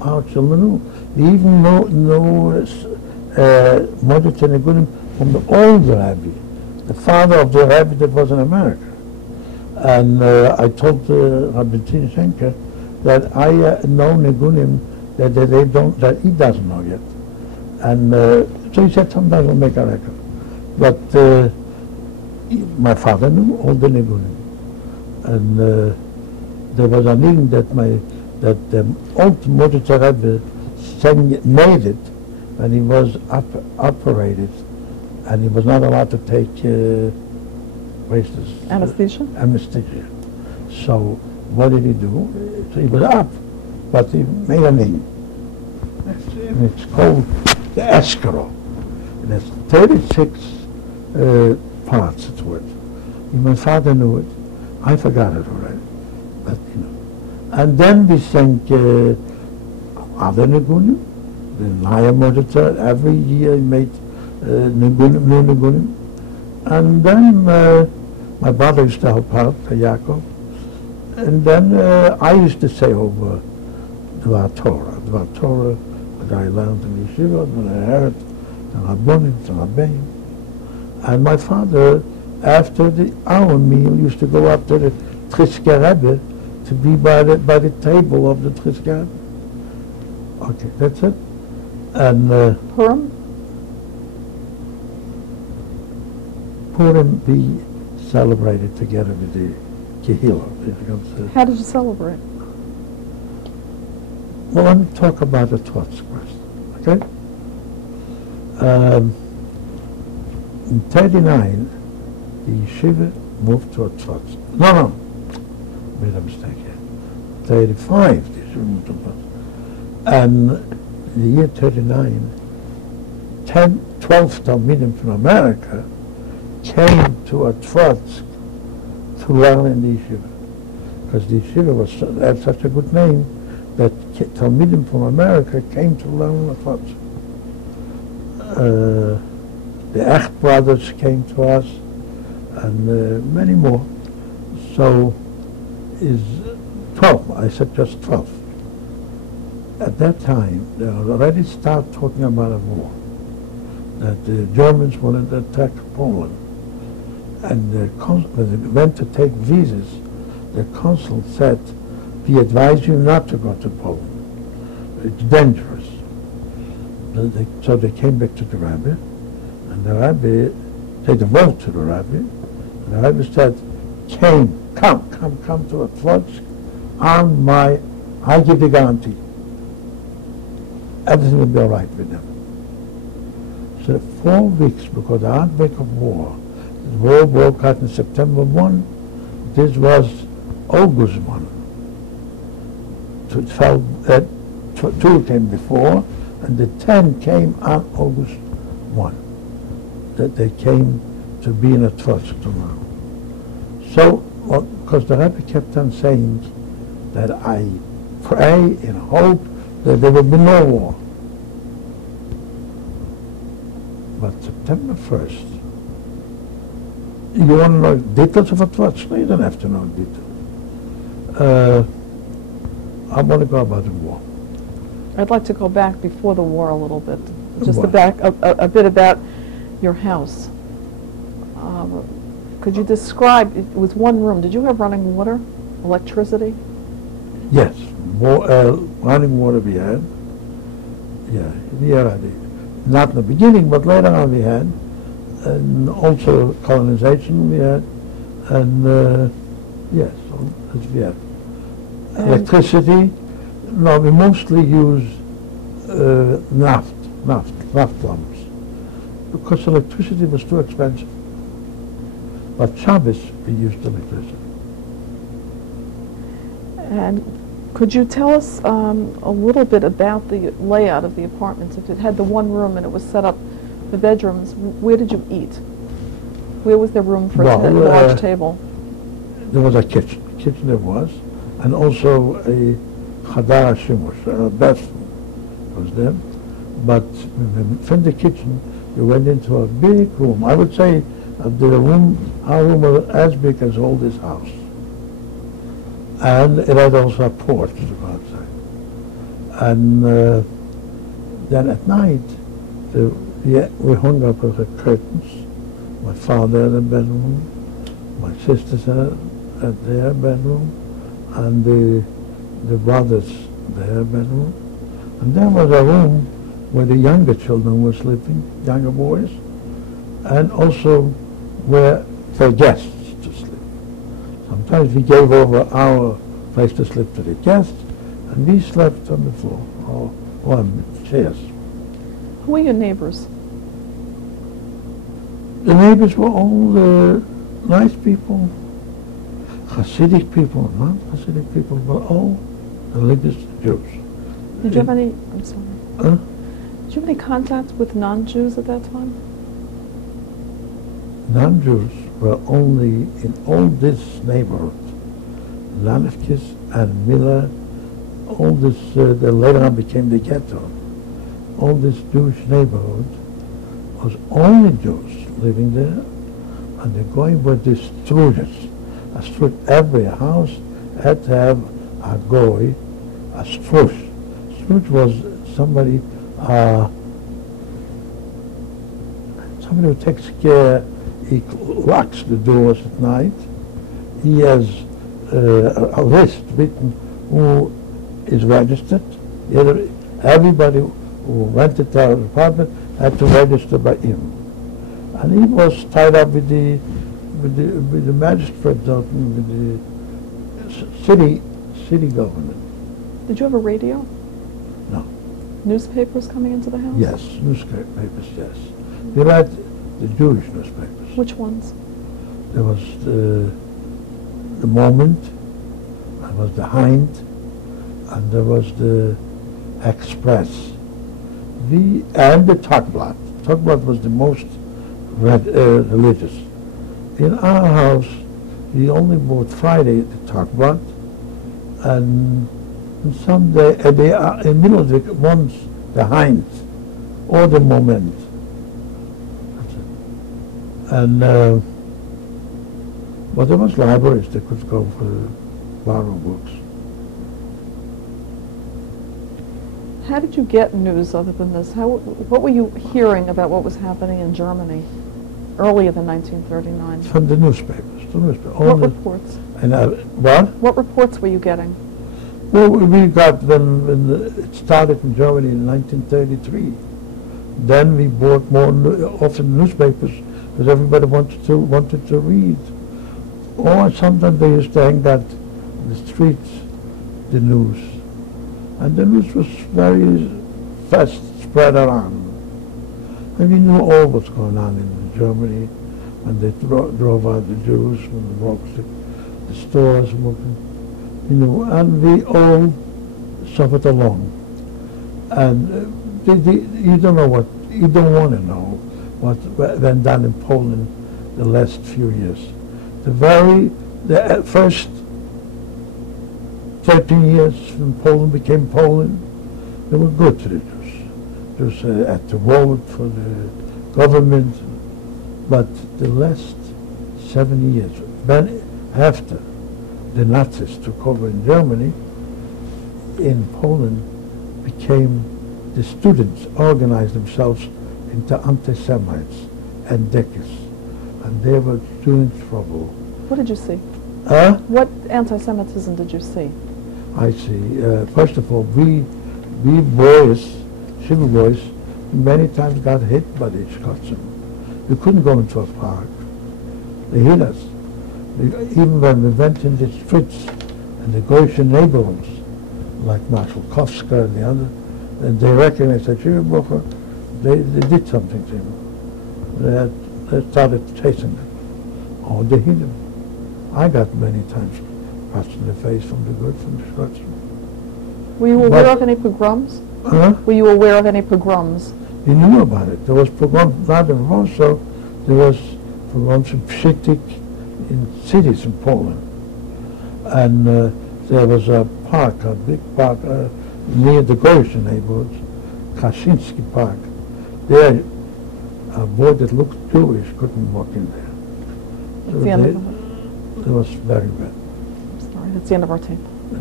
our children knew. We even know Modritza Negunim from the old Rabbi, the father of the Rabbi that was in America. And I told Rabbi Schenker that I know Negunim that he doesn't know yet. And so he said, sometimes we'll make a record. But my father knew all the Negunim. And there was a nigun that the old Modritza Rebbe made it when he was operated, and he was not allowed to take Anesthesia? Anesthesia. So what did he do? So he was up, but he made a nigun. It's called the Eskaro. And there's 36 parts to it. My father knew it. I forgot it already. But, And then we sang other Negunim. The Naya Modritza, every year he made new Negunim. And then my brother used to help out, Yaakov. And then I used to say over Dvar Torah, that I learned in Yeshiva, and I heard, and Rabbonim, and Rabbeim. And my father, after our meal, used to go up to the Trisker Rebbe to be by the table of the Trisker Rebbe. Okay, that's it. And Purim? Purim we celebrated together with the Kehillah. How did you celebrate? Well, let me talk about the Trotzk first, okay? In 1939, the yeshiva moved to a Trotzk. No, made a mistake here. 1935, the yeshiva moved to a Trotzk. And the year 1939, 12 Talmidim from America came to a Trotzk to learn in the yeshiva. Because the yeshiva had such a good name that Talmidim from America came to learn the Trotzk. The Echt brothers came to us, and many more. So is 12. I said just 12. At that time, they already started talking about a war, that the Germans wanted to attack Poland. And when they went to take visas, the consul said, we advise you not to go to Poland. It's dangerous. So they came back to the rabbi, and the rabbi, they wrote to the rabbi, and the rabbi said, come to a Tvotsk on I give the guarantee. Everything will be all right with them. So 4 weeks, because the outbreak of war, the war broke out in September 1, this was August 1. So it fell, 2 came before, and the 10 came on August 1, that they came to be in a Tvotsk tomorrow. So, because the rabbi kept on saying that I pray and hope that there will be no war. But September 1st, you want to know details of a Tvotsk? No, you don't have to know details. I want to go about the war. I'd like to go back before the war a little bit, just a bit about your house. Could you describe, it was one room, did you have running water, electricity? Yes, running water we had. Yeah, not in the beginning, but later on we had. And also colonization we had. And yes, we had. Electricity, no, we mostly use naft lamps, because electricity was too expensive. But Shabbos, we used electricity. And could you tell us a little bit about the layout of the apartments? If it had the one room and it was set up, the bedrooms, where did you eat? Where was there room for a large table? There was a kitchen. Kitchen there was, and also a Chadar Shimush, a bathroom was there. But from the kitchen, you went into a big room. I would say our room was as big as all this house. And it had also a porch to go outside. And then at night, we hung up the curtains. My father had a bedroom, my sisters had their bedroom, and the brothers their bedroom. And there was a room where the younger children were sleeping, younger boys, and also where for guests to sleep. Sometimes we gave over our place to sleep to the guests, and we slept on the floor or on chairs. Who were your neighbors? The neighbors were all nice people, Hasidic people, not Hasidic people, but all religious Jews. Did you have any, I'm sorry, did you have any contact with non-Jews at that time? Non-Jews were only in all this neighborhood, Lanefkis and Miller, all this, that later on became the ghetto. All this Jewish neighborhood was only Jews living there, and the going were the Struges. A Struge, every house had to have a goy, a Struge. Struge was somebody who takes care. He locks the doors at night. He has a list written who is registered. Everybody who rented our apartment had to register by him. And he was tied up with the magistrate, with the city government. Did you have a radio? No. Newspapers coming into the house? Yes, newspapers, yes. We read the Jewish newspapers. Which ones? There was the Moment, there was the Hind, and there was the Express. And the Tagblatt. Tagblatt was the most religious. In our house, we only bought Friday the Tagblatt, and Sunday, in the middle of the week, once the Hind, or the Moment. And but there was libraries that could go for borrow books. How did you get news other than this? What were you hearing about what was happening in Germany earlier than 1939? From the newspapers. What reports? And what? What reports were you getting? Well, we got when it started in Germany in 1933. Then we bought more often newspapers because everybody wanted to read. Or sometimes they used to hang out in the streets, the news. And the news was very fast spread around. And we knew all what's going on in Germany when they drove out the Jews, when they broke the stores, you know, and we all suffered along. And you don't know you don't want to know what went down in Poland the last few years. The first 13 years when Poland became Poland, they were good to the Jews. Jews had to vote for the government, but the last 7 years, when after the Nazis took over in Germany, in Poland became the students organized themselves into anti-Semites and Deckers, and they were doing trouble. What did you see? What anti-Semitism did you see? I see. First of all, we boys, civil boys, many times got hit by the Scotsmen. We couldn't go into a park. They hit us. Even when we went in the streets and the Goyish neighborhoods, like Marshal Kofska and the other, and they recognized that they did something to him. They started chasing them. Or they hit him. I got many times punched in the face from the Scotsmen. Were you aware of any pogroms? Were you aware of any pogroms? We knew about it. There was pogroms not in Warsaw. There was pogroms in Pszytyk, in cities in Poland. And there was a park, a big park, near the Goyish neighborhoods, Kaczynski Park. There, a boy that looked Jewish couldn't walk in there. That's the end of it. It was very bad. I'm sorry, that's the end of our tape. Yeah.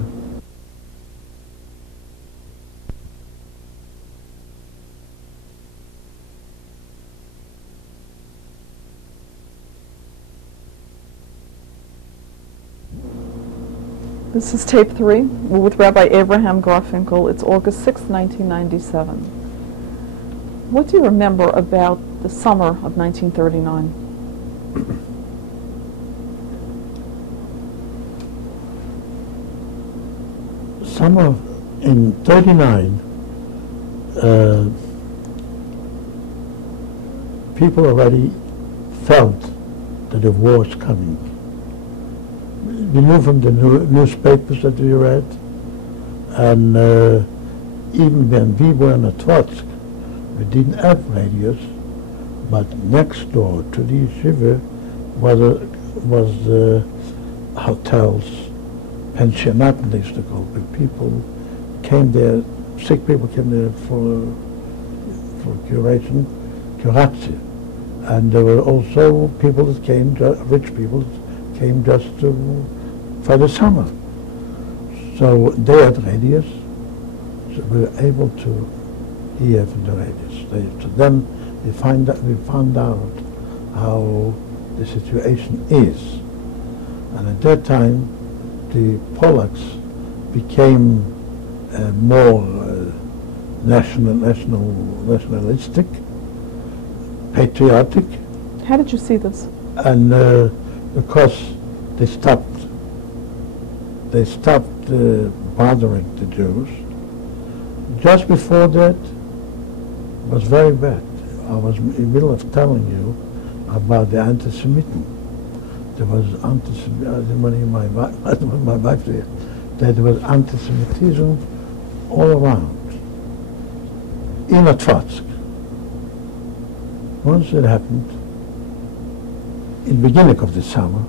This is tape 3. We're with Rabbi Avraham Garfinkel. It's August 6, 1997. What do you remember about the summer of 1939? Summer in 39, people already felt that the war is coming. We knew from the newspapers that we read, and even when we were in Trotsky, we didn't have radios, but next door to the yeshiva was the hotels, pensionat they used to call it. People came there, sick people came there for curatio, and there were also people that came, rich people that came just for the summer. So they had radios, so we were able to hear from the radios. So then we found out how the situation is, and at that time the Polacks became more nationalistic, patriotic. How did you see this? And because they stopped bothering the Jews. Just before that, it was very bad. I was in the middle of telling you about the anti-Semitism. There was my wife there, that there was anti-Semitism all around. In a Trotsky. Once it happened, in the beginning of the summer,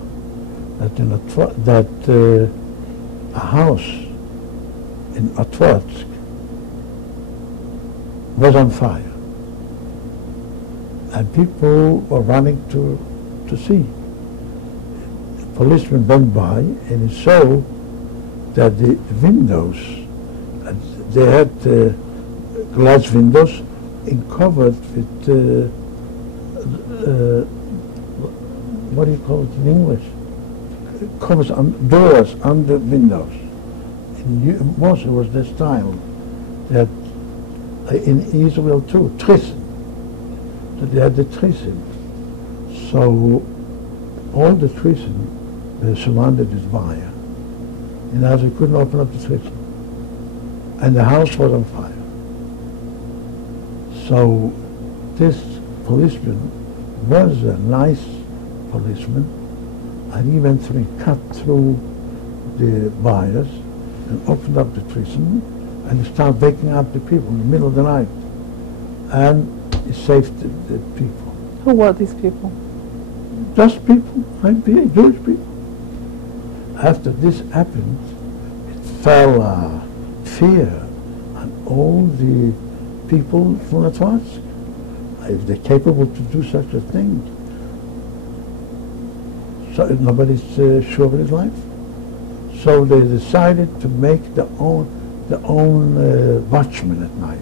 that a house in Trotsky was on fire, and people were running to see. A policeman went by and he saw that the windows, they had glass windows and covered with what do you call it in English? Covers on doors on the windows. In Moshe was this style that in Israel too, trissen. That they had the trissen. So all the trissen were surrounded with wire. And as we couldn't open up the trissen. And the house was on fire. So this policeman was a nice policeman, and he went through, cut through the wires and opened up the prison and he started waking up the people in the middle of the night. And he saved the people. Who were these people? Just people, Jewish people. After this happened, it fell fear on all the people from the Trotsky. If they're capable to do such a thing, so nobody's sure of his life. So they decided to make their own watchmen at night,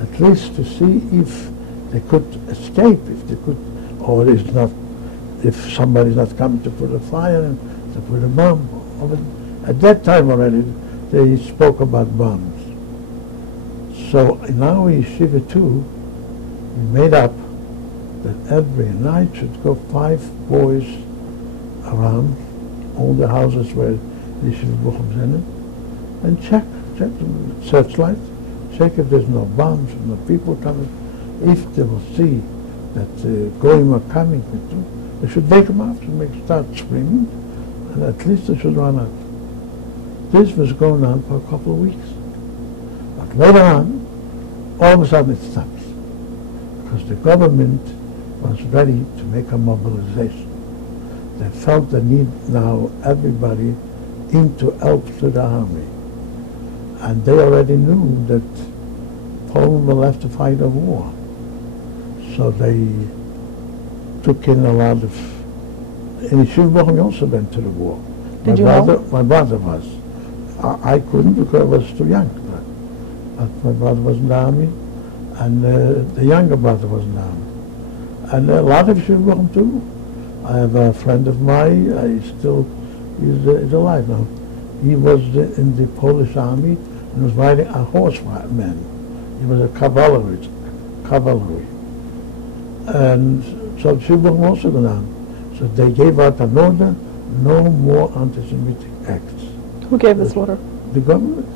at least to see if they could escape, if they could, or if somebody's not coming to put a fire and to put a bomb. At that time already, they spoke about bombs. So in our yeshiva too, we made up that every night should go 5 boys around all the houses where the yeshiva buchums in it, and check the searchlight, check if there's no bombs, no people coming. If they will see that going or coming, they should wake them up, should start screaming, and at least they should run out. This was going on for a couple of weeks. But later on, all of a sudden it stops, because the government was ready to make a mobilization. They felt the need now everybody into help to the army. And they already knew that Poland will have to fight a war. So they took in a lot of, and Yeshiva also went to the war. Did you know? My brother was. I couldn't because I was too young. But my brother was in the army, and the younger brother was in the army. And a lot of Yeshiva too. I have a friend of mine, he's alive now. He was in the Polish army and was riding a horseman. He was a cavalry. And so Shibboleth also went on. So they gave out an order, no more anti-Semitic acts. Who gave this order? The government.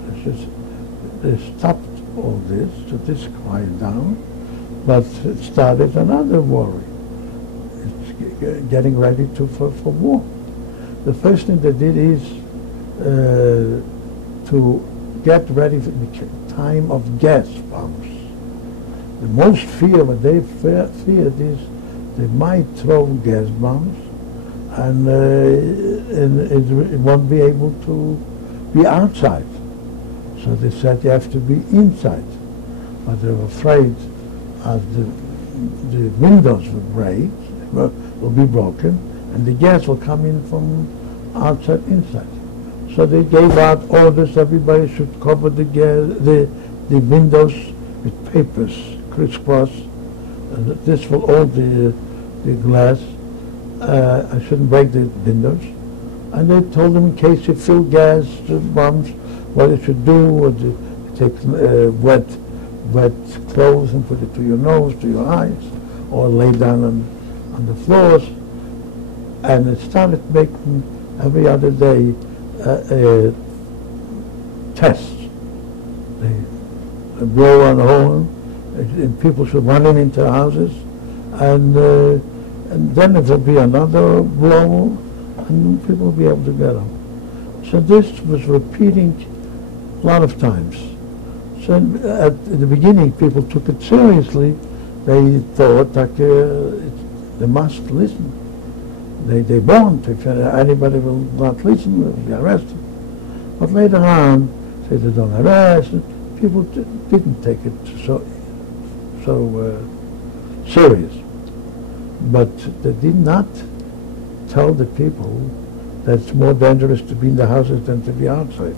They stopped all this, so this quiet down, but it started another worry. It's getting ready for war. The first thing they did is to get ready for the time of gas bombs. The most fear, what they feared is they might throw gas bombs and it won't be able to be outside. So they said you have to be inside. But they were afraid as the windows will break, will be broken, and the gas will come in from outside inside. So they gave out orders, everybody should cover the windows with papers, crisscross, and this will hold the glass. I shouldn't break the windows. And they told them in case you fill gas, bombs, what you should do, or take wet clothes and put it to your nose, to your eyes, or lay down on the floors. And it started making every other day tests. They blow on a horn, and people should run into houses, and then it will be another blow, and people will be able to get them. So this was repeating a lot of times. So at the beginning, people took it seriously. They thought that they must listen. They won't. If anybody will not listen, they'll be arrested. But later on, say they don't arrest. People didn't take it so serious. But they did not tell the people that it's more dangerous to be in the houses than to be outside.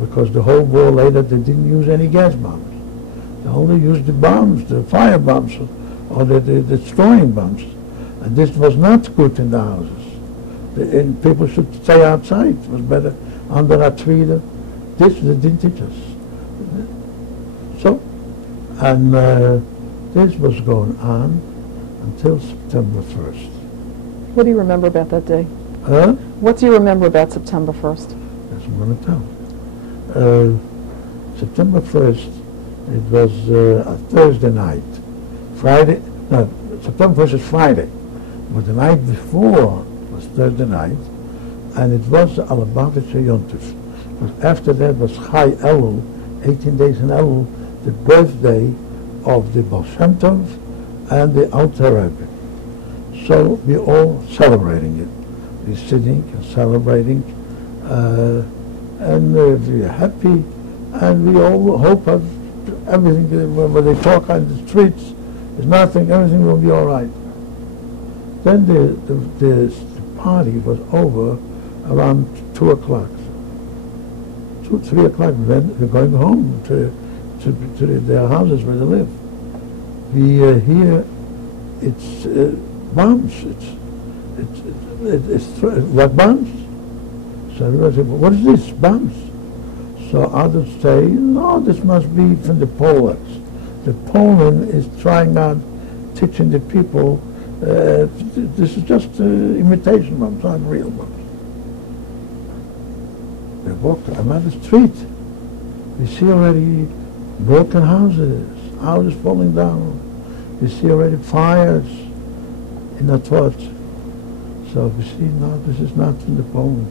Because the whole war later, they didn't use any gas bombs. They only used the bombs, the fire bombs, or the destroying bombs. And this was not good in the houses. And people should stay outside. It was better under a tree. This they didn't teach us. So, and this was going on until September 1st. What do you remember about that day? Huh? What do you remember about September 1st? That's what I'm going to tell. September 1st, it was a Thursday night. September 1st is Friday. But the night before was Thursday night, and it was the Alabavitcher Yontif. But after that was Chai Elul, 18 days in Elul, the birthday of the Baal Shem Tov and the Alter Rebbe. So we're all celebrating it. We're sitting and celebrating, and we're happy, and we all hope of everything. When they talk on the streets, there's nothing, everything will be all right. Then the party was over around 2 o'clock. 2, 3 o'clock, then we're going home to their houses where they live. We hear it's bombs. It's what bombs? So everybody said, what is this, bombs? So others say, no, this must be from the Poles. The Poland is trying out teaching the people, this is just imitation bombs, not real bombs. We walk around the street. We see already broken houses falling down. We see already fires in the torch. So we see, no, this is not from the Poles.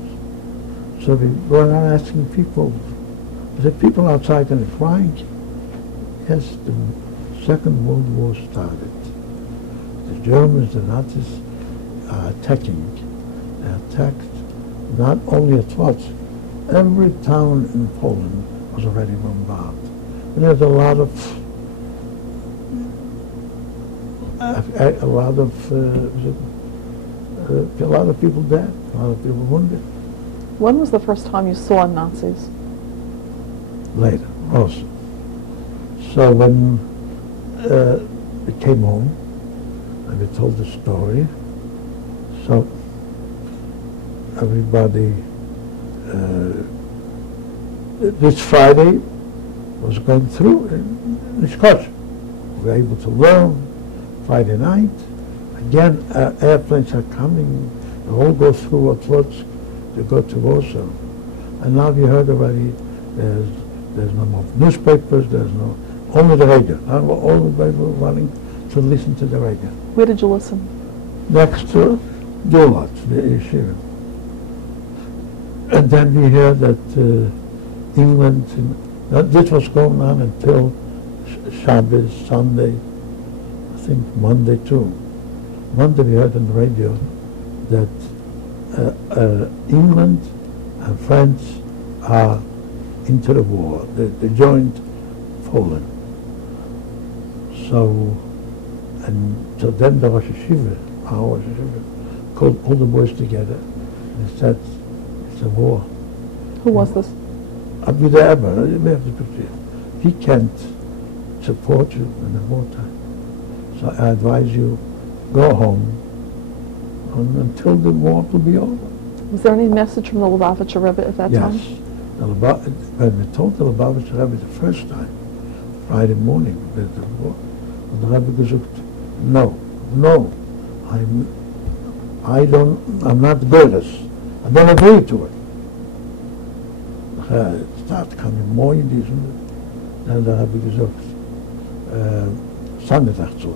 So we go around asking people, the people outside and they're crying. Yes, the Second World War started. The Germans, the Nazis are attacking. They attacked not only at Watts, every town in Poland was already bombarded. And there's a lot of people dead, a lot of people wounded. When was the first time you saw Nazis? Later, also. So when we came home and we told the story, so everybody, this Friday was going through in Scotch. We were able to learn Friday night. Again, airplanes are coming. They all go through Otlotsk to go to Warsaw. And now we heard already there's no more newspapers, there's no, only the radio. Now all the people wanting to listen to the radio. Where did you listen? Next to Dulot, the yeshiva. And then we hear that England, this was going on until Shabbos, Sunday, I think Monday too. Monday we heard on the radio that England and France are into the war. They joined Poland. So then the Rosh Hashiva, our Rosh Hashiva, called all the boys together and said, it's a war. Who was this? Abu Dhabi, we have the picture. He can't support you in the wartime. So I advise you, go home until the war will be over. Was there any message from the Lubavitcher Rebbe at that time? Yes. When we told the Lubavitcher Rebbe the first time, Friday morning, the Rebbe gesagt, no, I'm not good. I don't agree to it. It started coming more in these, and the Rebbe gesagt, Sonntag zu.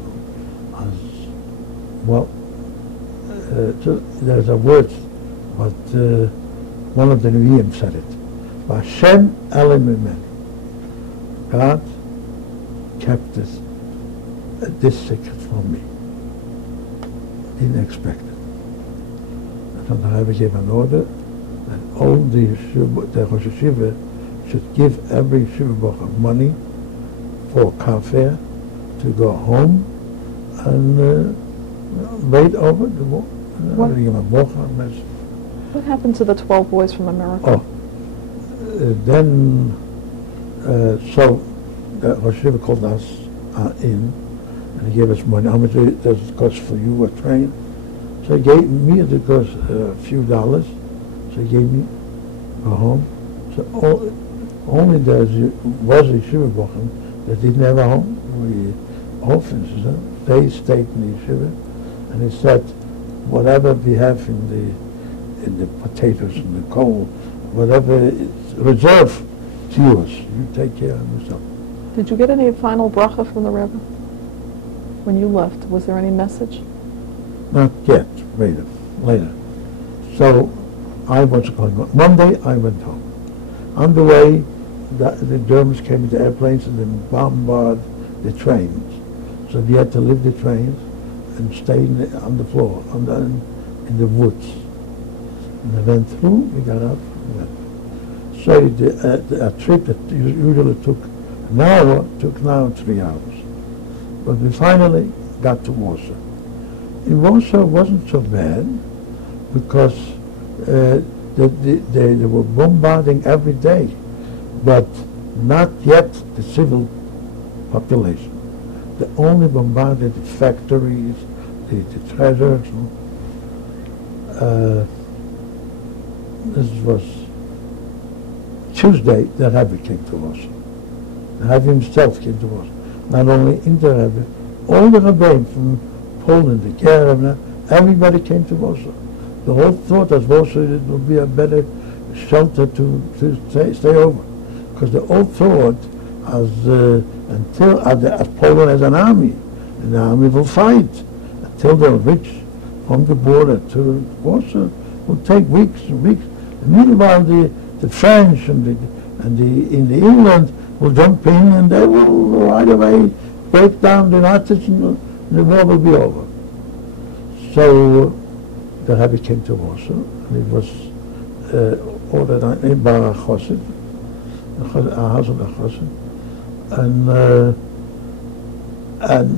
Well, there's a word, but one of the Nevi'im said it. Hashem Elohim Mimeni. God kept this secret from me. Didn't expect it. And the Rebbe gave an order that all the Rosh Hashiva should give every Yeshiva Bocher money for car fare to go home and wait over the war. What happened to the 12 boys from America? So Rosh Hashiva called us in, and he gave us money. How much does it cost for you a train? So he gave me, it cost a few dollars. So he gave me a home. So only there was a yeshiva bochum that didn't have a home. We orphans, they stayed in the yeshiva, and he said, whatever we have in the potatoes and the coal, whatever is reserved to yours, you take care of yourself. Did you get any final bracha from the Rebbe when you left? Was there any message? Not yet, later. So I was going on. One day I went home. On the way, the Germans came with the airplanes and then bombarded the trains. So we had to leave the trains and stay on the floor, in the woods. And I went through, we got up, and went. So a trip that usually took an hour took now 3 hours. But we finally got to Warsaw. In Warsaw it wasn't so bad because they were bombarding every day, but not yet the civil population. They only bombarded the factories, the treasures. This was Tuesday, the Rebbe came to Warsaw. The Rebbe himself came to Warsaw. Not only in the Rebbe, all the Rebbeim from Poland, the Kiev, everybody came to Warsaw. The whole thought that Warsaw would be a better shelter to stay over. Because they all thought as Poland has an army, and the army will fight until they'll reach from the border to Warsaw. It will take weeks and weeks. And meanwhile, the French and the England will jump in and they will right away break down the Nazis and the war will be over. So the Rebbe came to Warsaw, and it was ordered in Bar Chosid, a house of a Chosid, and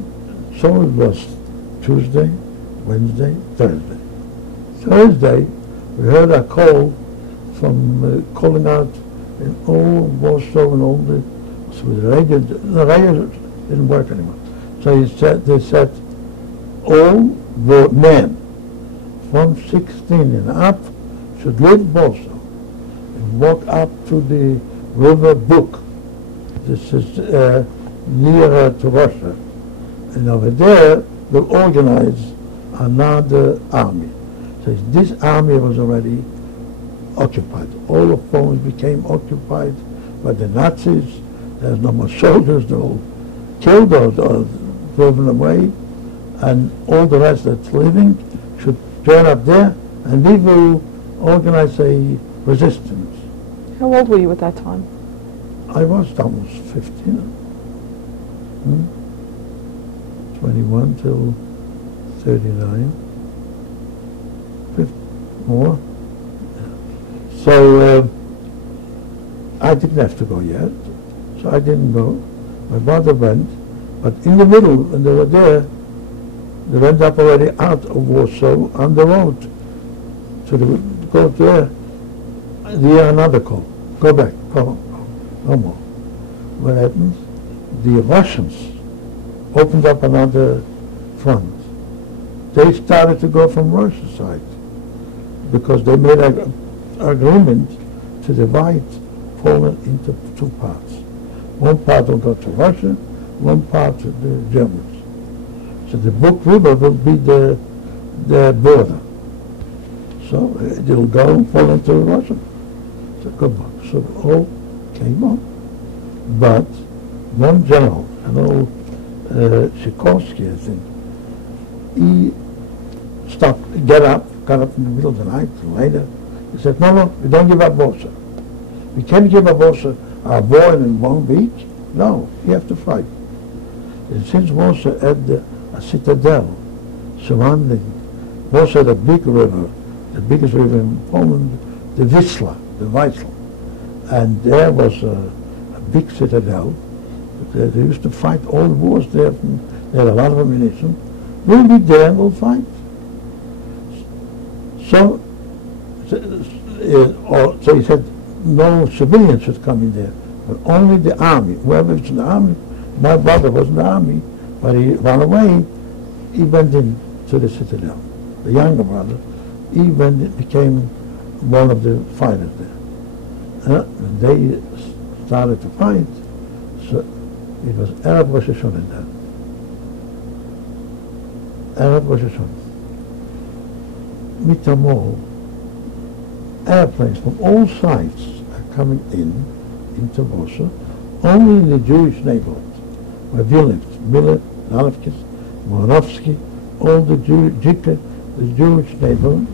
so it was Tuesday, Wednesday, Thursday. Thursday, we heard a call from calling out in all Warsaw and all the radio didn't work anymore. So they said all the men from 16 and up should leave Warsaw and walk up to the river Buk. This is nearer to Russia. And over there, they'll organize another army. So this army was already occupied. All of Poland became occupied by the Nazis. There's no more soldiers. They're all killed or driven away. And all the rest that's living should turn up there, and we will organize a resistance. How old were you at that time? I was almost 15. 21 till 39. 50 more. So I didn't have to go yet, so I didn't go. My brother went, but in the middle, when they were there, they went up already out of Warsaw on the road to go there. They hear another call. Go back. Go. No more. What happens? The Russians opened up another front. They started to go from Russia's side because they made an agreement to divide Poland into 2 parts. One part will go to Russia, one part to the Germans. So the Buk River will be the border. So it will go and fall into Russia. So goodbye. So all came on. But one general, an old Sikorsky, I think, he got up in the middle of the night, later. He said, no, we don't give up Warsaw. We can't give up Warsaw, our war in 1 week. No, we have to fight. And since Warsaw had a citadel surrounding Warsaw, the big river, the biggest river in Poland, the Wisla, and there was a big citadel. They used to fight all the wars there. They had a lot of ammunition. We'll be there and we'll fight. So he said, no civilians should come in there. But only the army, whoever was in the army, my brother was in the army, but he ran away, he went into the citadel. The younger brother, he became one of the fighters there. They started to fight, so it was Arab Rosh Hashanah then. Arab Rosh Hashanah. Mitamol, airplanes from all sides are coming into Warsaw, only in the Jewish neighborhood, where we lived, Miller, Nalevkis, Moravsky, all the Jewish neighborhood,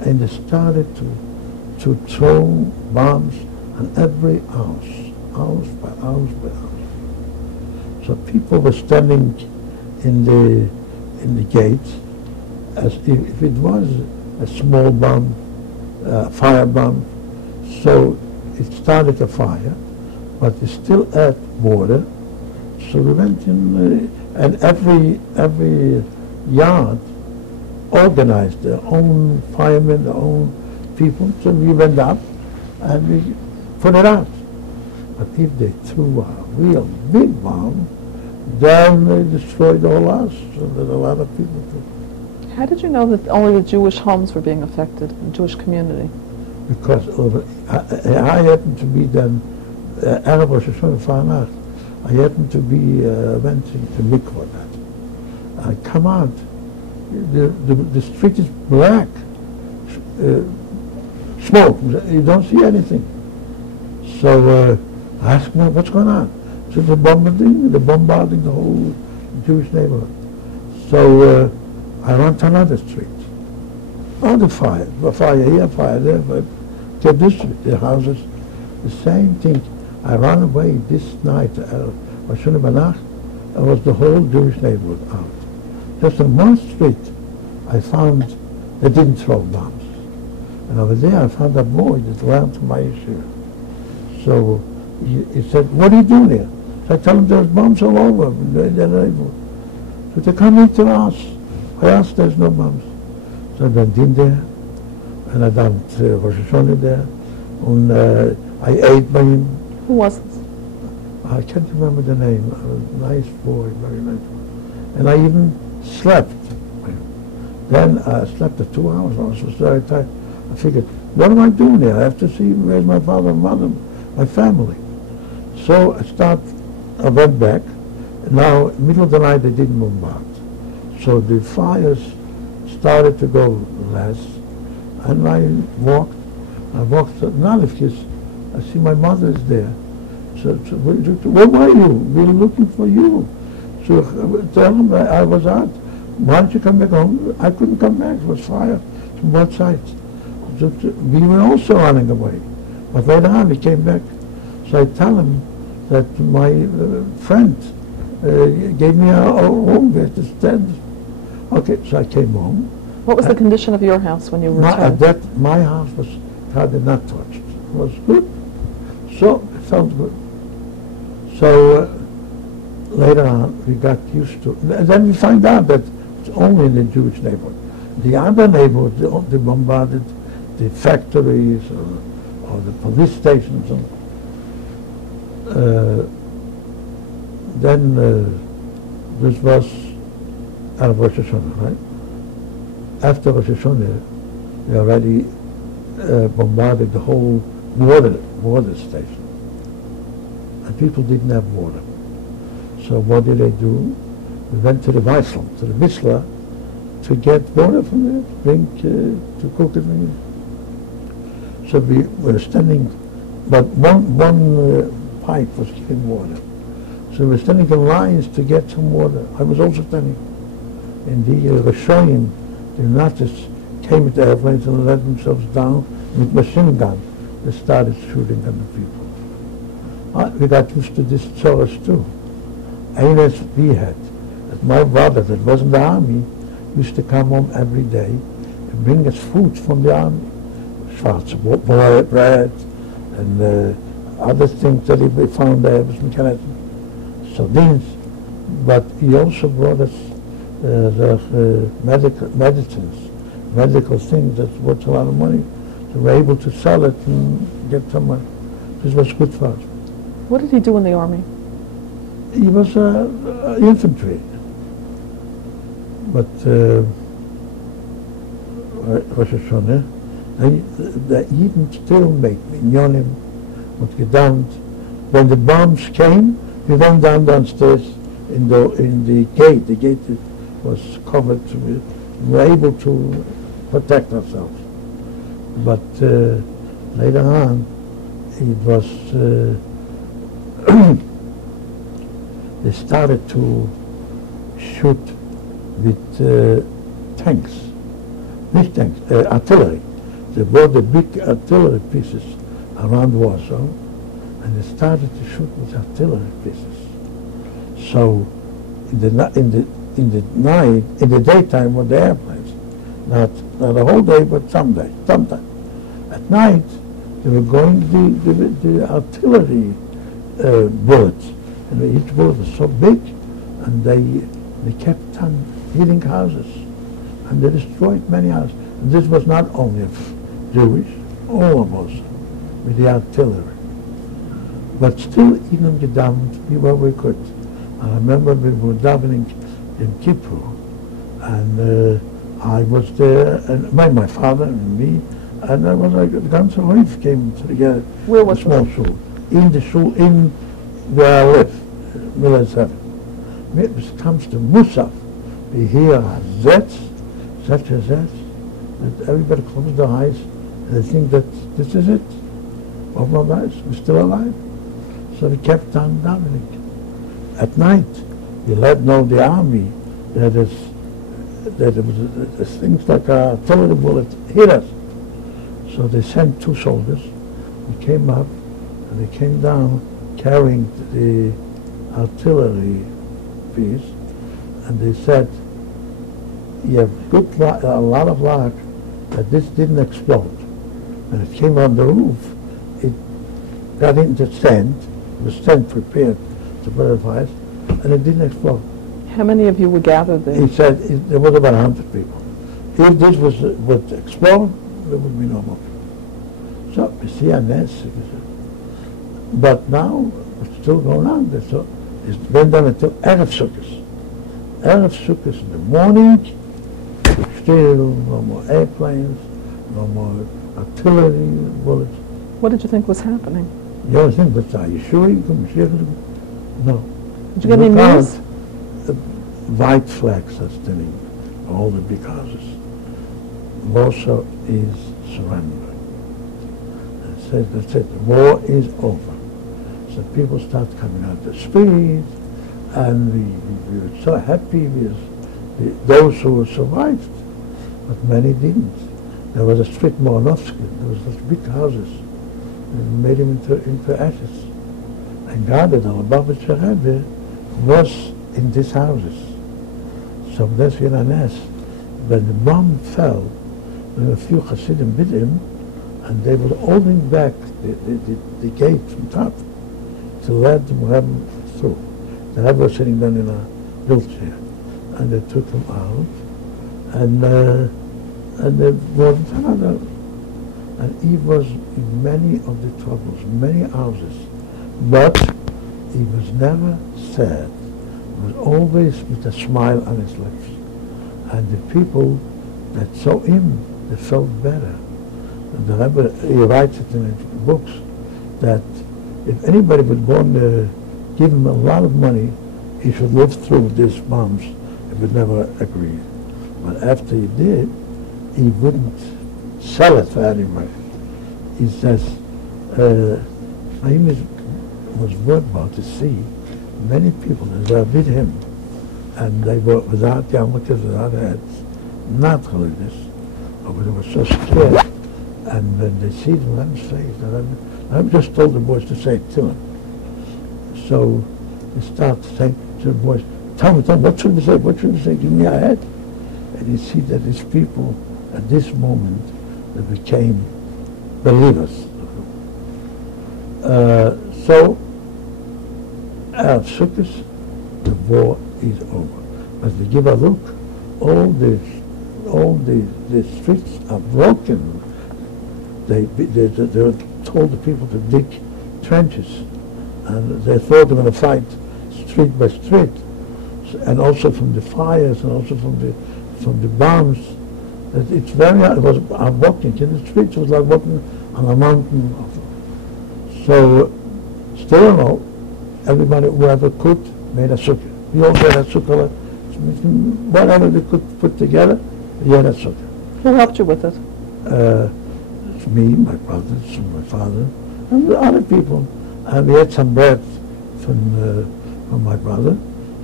and they started to throw bombs on every house by house by house. So people were standing in the gates as if it was a small bomb, fire bomb. So it started a fire, but it's still at border. So we went in, and every yard organized their own firemen, their own people. So we went up and we put it out. But if they threw a real big bomb, then they destroyed the whole house. So there's a lot of people too. How did you know that only the Jewish homes were being affected, the Jewish community? Because I happened to be then Arab Rosh Hashanah Farnacht. I happened to be went to Mikvah that. I come out, the street is black, smoke. You don't see anything. So I asked them, what's going on? So they're bombarding the whole Jewish neighborhood. So I went to another street. Oh, the fire here, fire there, but to this street, the houses, the same thing. I ran away this night, Roshana Banach, it was the whole Jewish neighborhood out. Just on one street, I found they didn't throw bombs. And over there I found a boy that ran to my yeshiva. So he said, what are you doing here? So I told him there's bombs all over the neighborhood. So they come into the house. I asked, there's no bombs. So I went in there, and I done Rosh Hashanah there, and I ate by him. Who was it? I can't remember the name. A nice boy, very nice boy. And I even slept with him. Then I slept for 2 hours. I was very tired. I figured, what am I doing here? I have to see where's my father and mother, my family. So I went back. Now, middle of the night, they didn't bombard. So the fires started to go less. And I walked to Nalevkis. I see my mother is there. So where were you? We were looking for you. So tell them I was out. Why don't you come back home? I couldn't come back. It was fire from both sides. So we were also running away. But later on we came back. So I tell him that my friend gave me a home there to stand. Okay, so I came home. What was the condition of your house when you returned? My house was hardly not touched. It was good. So it felt good. So later on, we got used to it. And then we find out that it's only in the Jewish neighborhood. The other neighborhoods, they bombarded the factories or the police stations. Then this was Rosh Hashanah, right? After Rosh Hashanah, we already bombarded the whole water station. And people didn't have water. So what did they do? We went to the Weissel, to the Whistler, to get water from there, to drink, to cook it. So we were standing, but one pipe was giving water. So we were standing in lines to get some water. I was also standing. And the Rishonim, the Nazis, came with the airplanes and let themselves down with machine guns. They started shooting at the people. We got used to this chores too. Eines we had, that my brother that was in the army used to come home every day and bring us food from the army. Schwarze bread and other things that we found there, sardines. But he also brought us medical things that's worth a lot of money. So we were able to sell it and get some money. This was good for us. What did he do in the army? He was infantry. But Rosh Hashanah, the Eden still make minyanim, und gedammt. When the bombs came, we went downstairs in the gate. The gate was covered. We were able to protect ourselves. But later on, it was they started to shoot with tanks, big tanks, artillery. They brought the big artillery pieces around Warsaw, and they started to shoot with artillery pieces. So in the night, in the daytime, were the airplanes, not the whole day, but sometime. At night, they were going the artillery bullets, and each bullet was so big, and they kept on hitting houses, and they destroyed many houses. And this was not only of Jewish, all of us, with the artillery. But still, even gedammt, we were we could. I remember we were davening in Kippur, and I was there, and my father and me, and there was like the ganze Hof came together. Where was a small shul? In the shul, in where I live, Miller 7. When it comes to Musaf, we hear Zetz, such as that everybody closes their eyes and they think that this is it. Open our eyes, we're still alive. So we kept on davening. At night, we let know the army that it was things like a artillery bullet hit us. So they sent 2 soldiers. We came up and they came down carrying the artillery piece, and they said, you have a lot of luck that this didn't explode. When it came on the roof, it got into stand, the stand prepared to put it fire, and it didn't explode. How many of you were gathered there? He said there was about 100 people. If this would explode, there would be no more. So we see a nest. But now it's still going on. So it's been done until Erev Sukkot. Erev Sukkot in the morning, still no more airplanes, no more artillery bullets. What did you think was happening? The only thing was, are you sure you can share it? No. Did you get any news? White flags are standing all the big houses. Warsaw is surrendering. That's it. The war is over. So people start coming out the streets, and we were so happy with those who survived, but many didn't. There was a street Moranovsky. There was such big houses. They made him into ashes. And God, the Lubavitcher Rebbe, was in these houses. So that's in a nest. When the bomb fell, there were a few Hasidim with him, and they were holding back the gate from top to let the Rebbe through. The Rebbe was sitting down in a wheelchair, and they took him out, and they brought him down. And he was in many of the troubles, many houses, but he was never sad. He was always with a smile on his lips. And the people that saw him, they felt better. And the Rebbe, he writes it in his books, that if anybody would go and give him a lot of money, he should live through these bombs. He would never agree. But after he did, he wouldn't sell it for anybody. He says, he was worried about to see many people that were with him, and they were without yarmulkes, without hats, not religious, but they were so scared. And when they see the man's face, I've just told the boys to say it to him. So they start saying to the boys, tell me, what should we say? What should we say? Give me a hat. And you see that these people, at this moment, they became believers. So, Erev Sukkot, the war is over. But we give a look, all the streets are broken. They told the people to dig trenches, and they thought they were going to fight street by street, and also from the fires and also from the bombs. That it's very hard. It was walking in the streets. It was like walking on a mountain. So, still in all, everybody, whoever could, made a sukkah. We also had a sukkah, whatever they could put together, we had a sukkah. Who helped you with it? It's me, my brothers, and my father, and the other people. And we had some bread from my brother.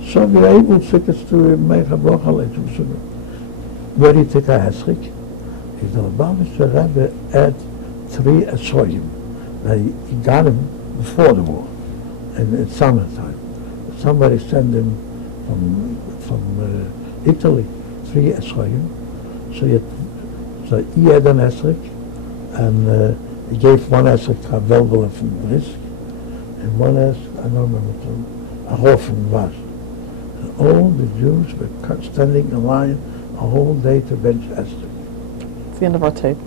So we were able to make a bracha later. Where he took a hesrik, the Lubavitcher Rebbe had 3 Asoyim. He got him before the war, in summertime. Somebody sent him from Italy 3 Asoyim. So he had an esrik, and he gave 1 esrik to a Velbele from Brisk, and 1 esrik, I don't remember, a Hof from Vash. And all the Jews were standing in line a whole day to bench Esther. It's the end of our tape.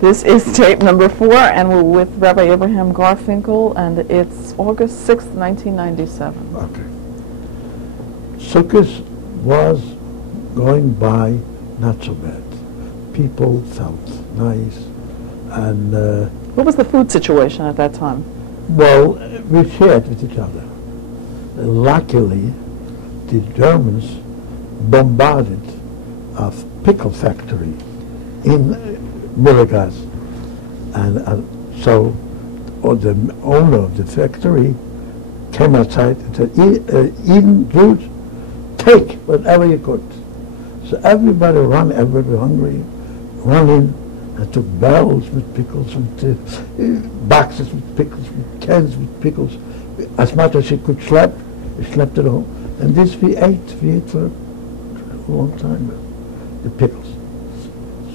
This is tape number 4, and we're with Rabbi Avraham Garfinkel, and it's August 6th, 1997. Okay. Sukkot was going by not so bad. People felt nice, and what was the food situation at that time? well, we shared with each other. Luckily, the Germans bombarded a pickle factory in Miragas, and so the owner of the factory came outside and said, "Eden Jews, take whatever you could." So everybody ran, everybody hungry, ran in and took barrels with pickles, with boxes with pickles, with cans with pickles. As much as you could slap, we slapped it all. And this we ate for a long time, the pickles.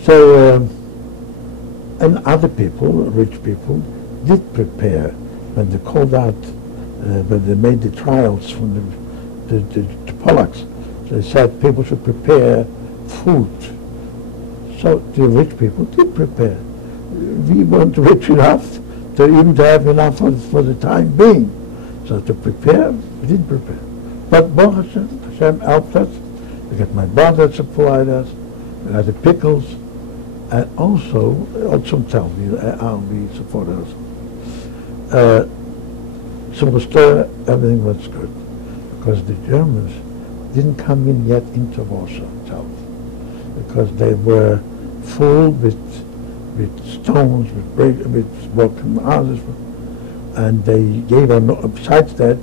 So, and other people, rich people, did prepare when they called out, when they made the trials from the Polacks. They said people should prepare food. So the rich people did prepare. We weren't rich enough to even to have enough for the time being. So to prepare, we did prepare. But Baruch Hashem helped us. We got my brother supplied us. We got the pickles. And also tell me, we supported us. So everything was good. Because the Germans didn't come in yet into Warsaw itself, because they were full with stones, with broken houses, and they gave besides that,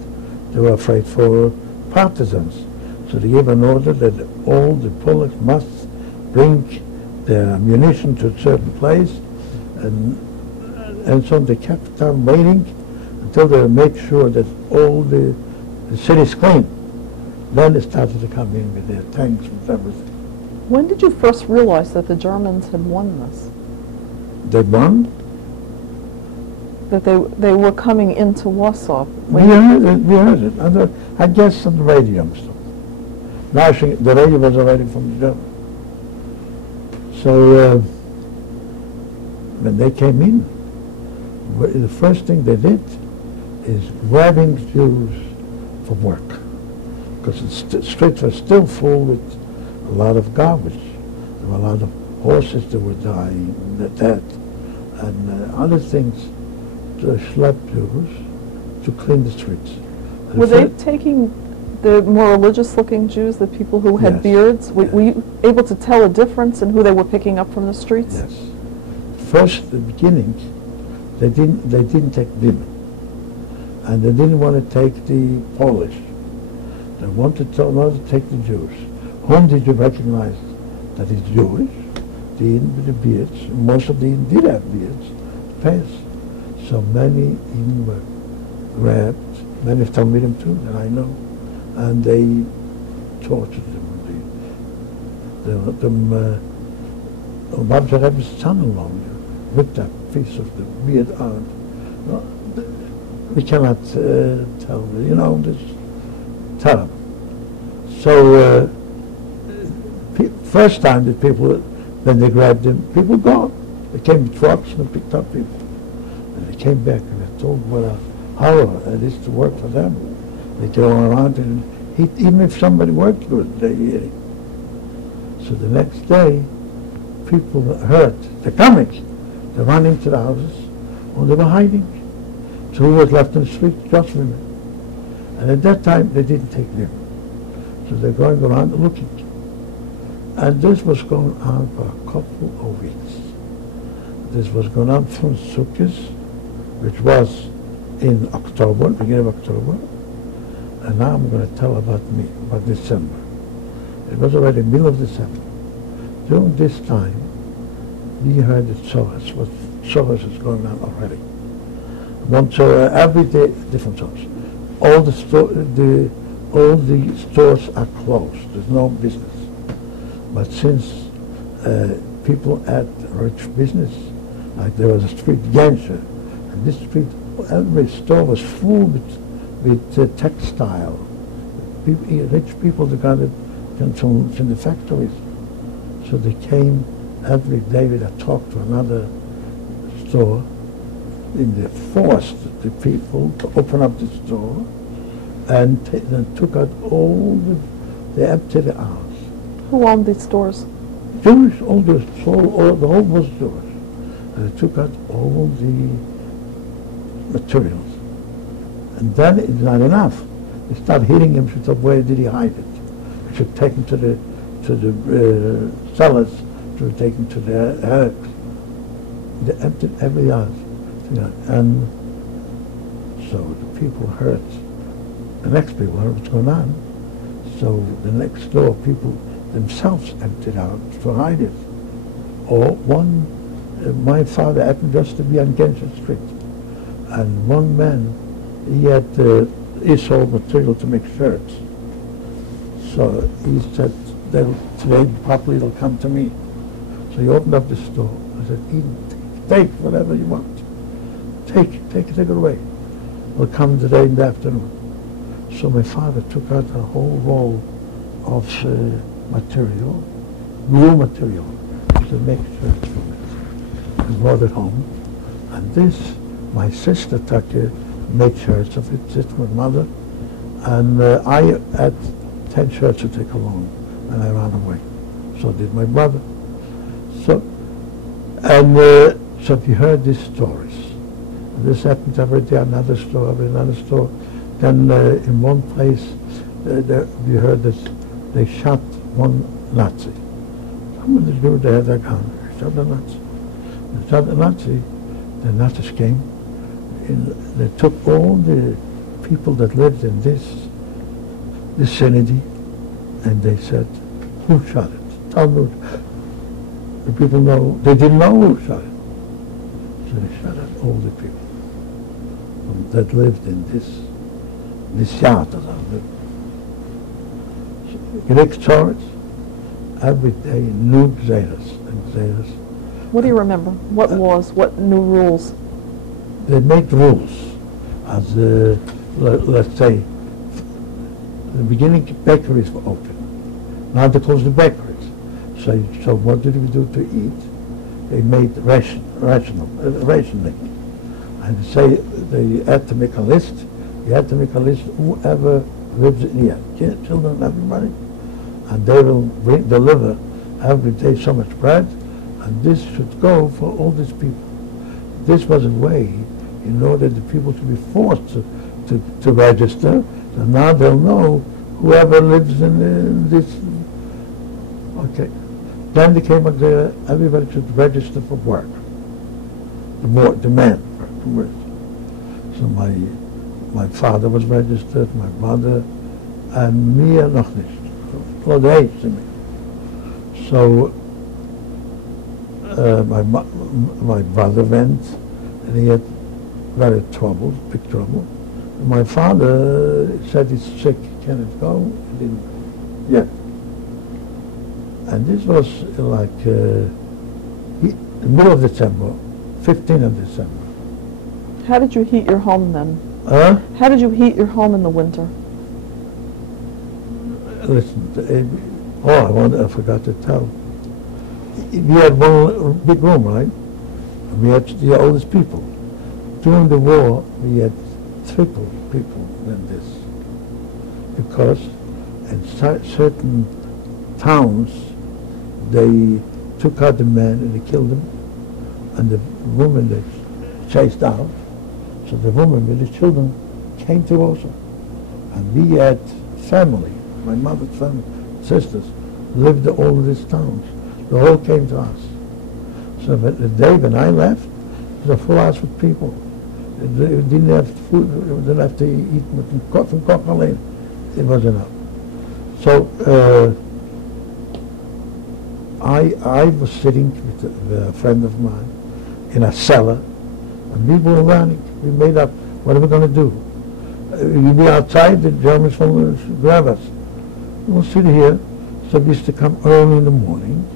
they were afraid for partisans. So they gave an order that all the Polacks must bring their ammunition to a certain place, and so they kept on waiting until they made sure that all the city's clean. Then they started to come in with their tanks, with everything. When did you first realize that the Germans had won this? They won? That they were coming into Warsaw? We heard it. I guess on the radio and stuff. Now the radio was already from the Germans. So when they came in, the first thing they did is grabbing Jews from work. Because the streets were still full with a lot of garbage. There were a lot of horses that were dying, dead, and other things to schlep Jews to clean the streets. Were they taking the more religious-looking Jews, the people who had Yes. beards? Yes. Were you able to tell a difference in who they were picking up from the streets? Yes. First, the beginning, they didn't take women, and they didn't want to take the Polish. They wanted to take the Jews. Whom did you recognize that is Jewish? The Eden with the beards. Most of the Eden did have beards. Pants. So many Eden were grabbed. Many of Talmidim too, that I know, and they tortured them. Rabbi Rebbe's son-in-law ripped that piece of the beard out. we cannot tell, this terrible. So first time that people, when they grabbed them, people gone. They came with trucks and picked up people. And they came back and they told what a horror it is to work for them. They go around and even if somebody worked good, they hear it. So the next day, people heard, they're coming. They ran into the houses, and they were hiding. So who was left on the street? Just women. And at that time, they didn't take them. So they're going around looking. And this was going on for a couple of weeks. This was going on from Sukkot, which was in October, beginning of October. And now I'm going to tell about December. It was already middle of December. During this time, we heard that Shoah is going on already. One Shoah every day, different stores. All the stores are closed. There's no business. But since people had rich business, like there was a street Genscher, and this street, every store was full with textile. Rich people that got it from the factories. So they came every day with a talk to another store, and they forced the people to open up the store and took out they emptied the house. Who owned these stores? Jewish, the whole was Jewish. And they took out all the materials. And then it's not enough. They start hitting him. She said, where did he hide it? They should take him to the cellars, to take him to the barracks. They emptied every house. And so the people heard, the next people heard what's going on. So the next door people themselves emptied out to hide it. Or my father happened just to be on Genscher Street. And one man, he sold material to make shirts. So he said, today probably they'll come to me. So he opened up the store. I said, Eden, take whatever you want. Take it away. They'll come today in the afternoon. So my father took out a whole roll of material, glue material, to make shirts from it. And brought it home. And this, my sister took it, made shirts of it, just my mother. And I had 10 shirts to take along, and I ran away. So did my brother. So we heard these stories. And this happened every day, another store. Then in one place, we heard that they shot one Nazi. Somebody knew they had a gun. They shot a Nazi. They shot a Nazi. The Nazis came. They took all the people that lived in this vicinity, and they said, who shot it? Tell me. The people know, they didn't know who shot it. So they shot at all the people that lived in this yard. Greek stories, every day new Xeras and Xeras. What do you remember? What laws? What new rules? They made rules. As let's say, in the beginning bakeries were open. Now they closed the bakeries. So what did we do to eat? They made rationing. And say they had to make a list. You had to make a list whoever lives in here, children, everybody, and they will deliver every day so much bread, and this should go for all these people. This was a way in order the people to be forced to register, so now they'll know whoever lives in this. Okay. Then they came up there, everybody should register for work. The men. So my father was registered, my mother, and me noch nicht. For the age to me. So my brother went, and he had very big trouble. My father said he's sick, he cannot go, he didn't yet. And this was like the middle of December, 15th of December. How did you heat your home then? How did you heat your home in the winter? Listen, I forgot to tell. We had one big room, right? We had the oldest people. During the war, we had triple people than this. Because in certain towns, they took out the men and they killed them, and the women they chased out. So the women with the children came to Warsaw. And we had family, my mother's family, sisters, lived in all of these towns. They all came to us. So the day when I left, it was a full house with people. They didn't have food, they didn't have to eat from Coca-Cola. It was enough. So I was sitting with a friend of mine in a cellar, and we were learning. We made up, what are we going to do? We'll be outside, the Germans will grab us. We'll sit here. So we used to come early in the morning.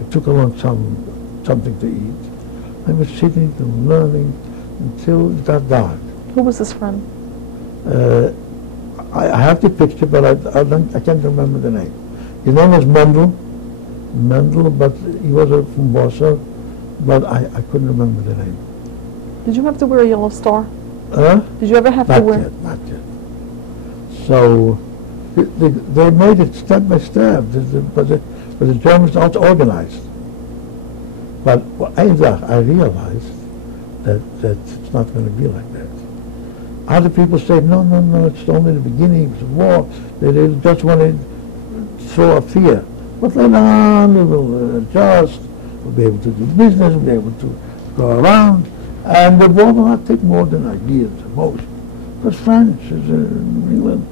We took along something to eat. I was sitting and learning until it got dark. Who was this friend? I have the picture, but I can't remember the name. His name was Mendel, but he was from Warsaw, but I couldn't remember the name. Did you have to wear a yellow star? Did you ever have to wear? Not yet. So they made it step by step, but the Germans also organized. But I realized that it's not going to be like that. Other people say, no, it's only the beginning of the war. They just want to throw a fear. But later on, we will adjust, we'll be able to do business, we'll be able to go around. And the war will not take more than a year at most. Because France is England.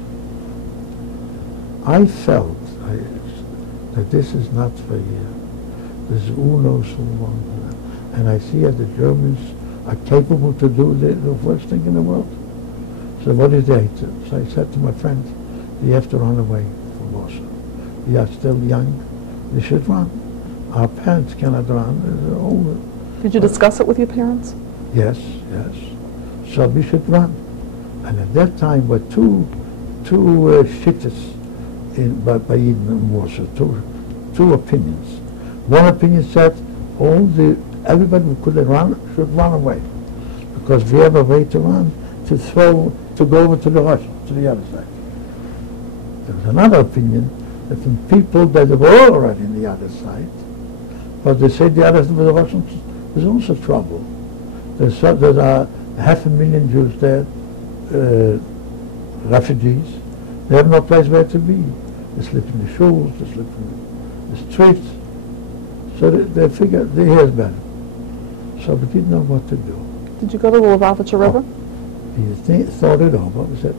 I felt that this is not for you. This is who knows who won. And I see that the Germans are capable to do the worst thing in the world. So what did they do? So I said to my friend, you have to run away from Warsaw. We are still young. We should run. Our parents cannot run. They're older. Did you discuss it with your parents? Yes. So we should run. And at that time were two shittas by Eden and Warsaw, two opinions. One opinion said everybody who could run should run away, because we have a way to run, to go over to the Russians, to the other side. There was another opinion that from people that were already on the other side, but they said the other side with the Russians, there's also trouble. There are 500,000 Jews there, refugees. They have no place where to be. They sleep in the schools, they sleep in the streets. So they figured here's better. So we didn't know what to do. Did you go to the Lubavitcher River? We thought it over. We said,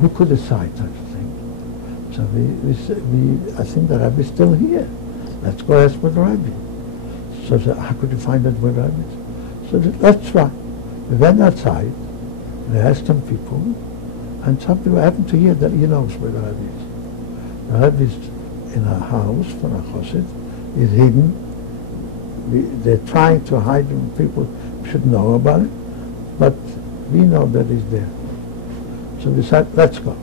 who could decide such a thing? So I think the Rabbi is still here. Let's go ask for the Rabbi. So I said, how could you find out where the Rabbi is? So let's try. We went outside, we asked some people, and some people happened to hear that he knows where the Rabbi is. The Rabbi is in a house for a chassid. He's hidden. They're trying to hide him. People should know about it, but we know that he's there. So we said, let's go.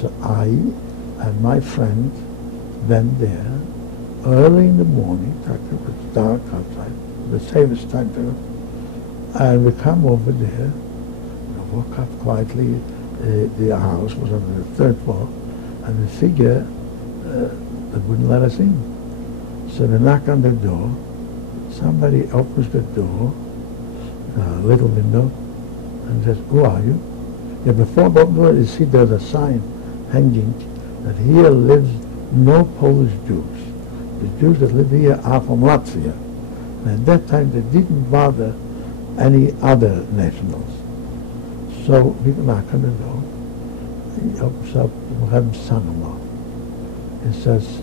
So I and my friend went there early in the morning. It was dark outside, the safest time to go. And we come over there. We walk up quietly. The house was on the third floor, and we figure that wouldn't let us in. So we knock on the door. Somebody opens the door, a little window, and says, who are you? Yeah, before the door, you see there's a sign hanging that here lives no Polish Jews. The Jews that live here are from Latvia. And at that time, they didn't bother any other nationals. So we knock on the door. He opens up, we have his son-in-law. He says,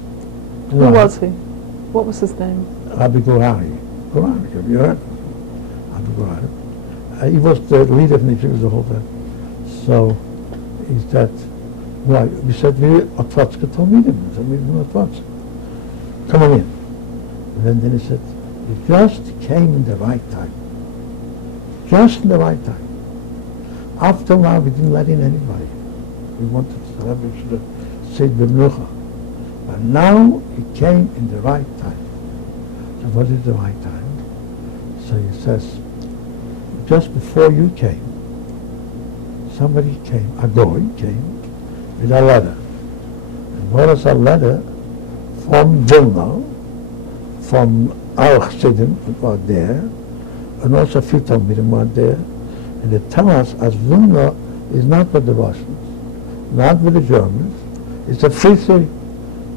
who was he? What was his name? Rabbi Gorari. Gorari, have you heard? Rabbi Gorari. He was the leader of the Jews the whole time. So he said, well, we said, we Otvatska told me them. So we were Otvatska. Come on in. And then he said, you just came in the right time. Just in the right time. After a while, we didn't let in anybody. We wanted the Rebbe should have said B'mnucha. But now he came in the right time. So what is the right time? So he says, just before you came, somebody came, a goy came, with a letter. And what was a letter from Vilna, from our Chassidim that were there, and also a few Talmidim were there, and they tell us as Vilna is not with the Russians, not with the Germans, it's a free city.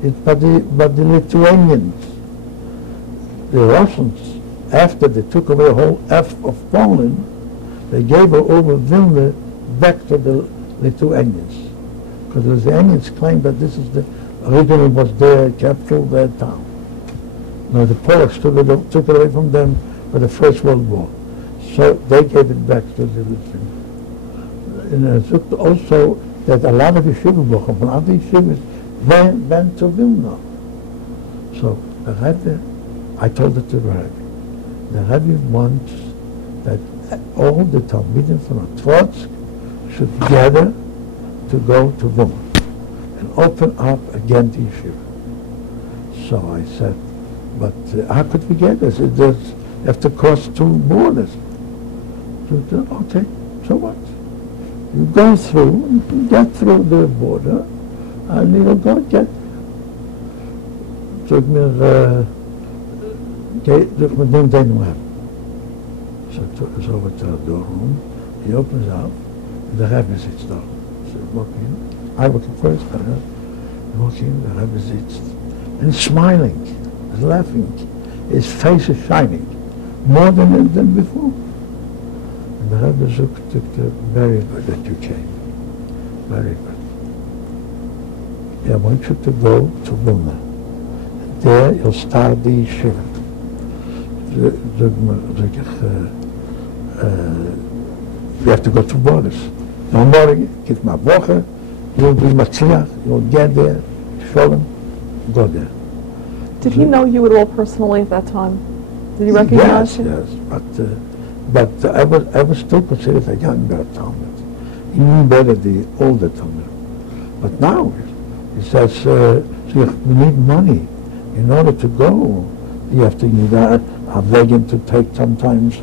It's by the Lithuanians. The Russians, after they took away the whole F of Poland, they gave over Vilna back to the Lithuanians. Because the Lithuanians claimed that this is the originally was their capital, their town. Now the Polish took it away from them for the First World War. So they gave it back to the Lithuanians. And it took also that a lot of yeshivah from other yeshivas went to Vilna. So the Rebbe, I told it to the Rebbe, the Rebbe wants that all the Talmidim from Trotzk should gather to go to Vilna and open up again the yeshiva. So I said, but how could we get this? It does have to cross two borders. So, okay, so what? You go through, get through the border, and you will go get. Zeg maar, neem deze maar. So het door him. He opens up, and the Rebbe sits down. So walk in. I walk in first, walk in, the Rebbe sits. And he's smiling, he's laughing. His face is shining, more than before. And the Rebbe took very good that you came. Very good. I want you to go to Vilna. And there you'll start the yeshiva. You have to go to borders. No more, give my woche, you'll be matzliach, you'll get there, sholem, go there. Did he know you at all personally at that time? Did he recognize you? Yes, but I was still considered a younger Talmud. He knew better the older Talmud. But now, he says, so you need money in order to go. You have to need a wagon to take sometimes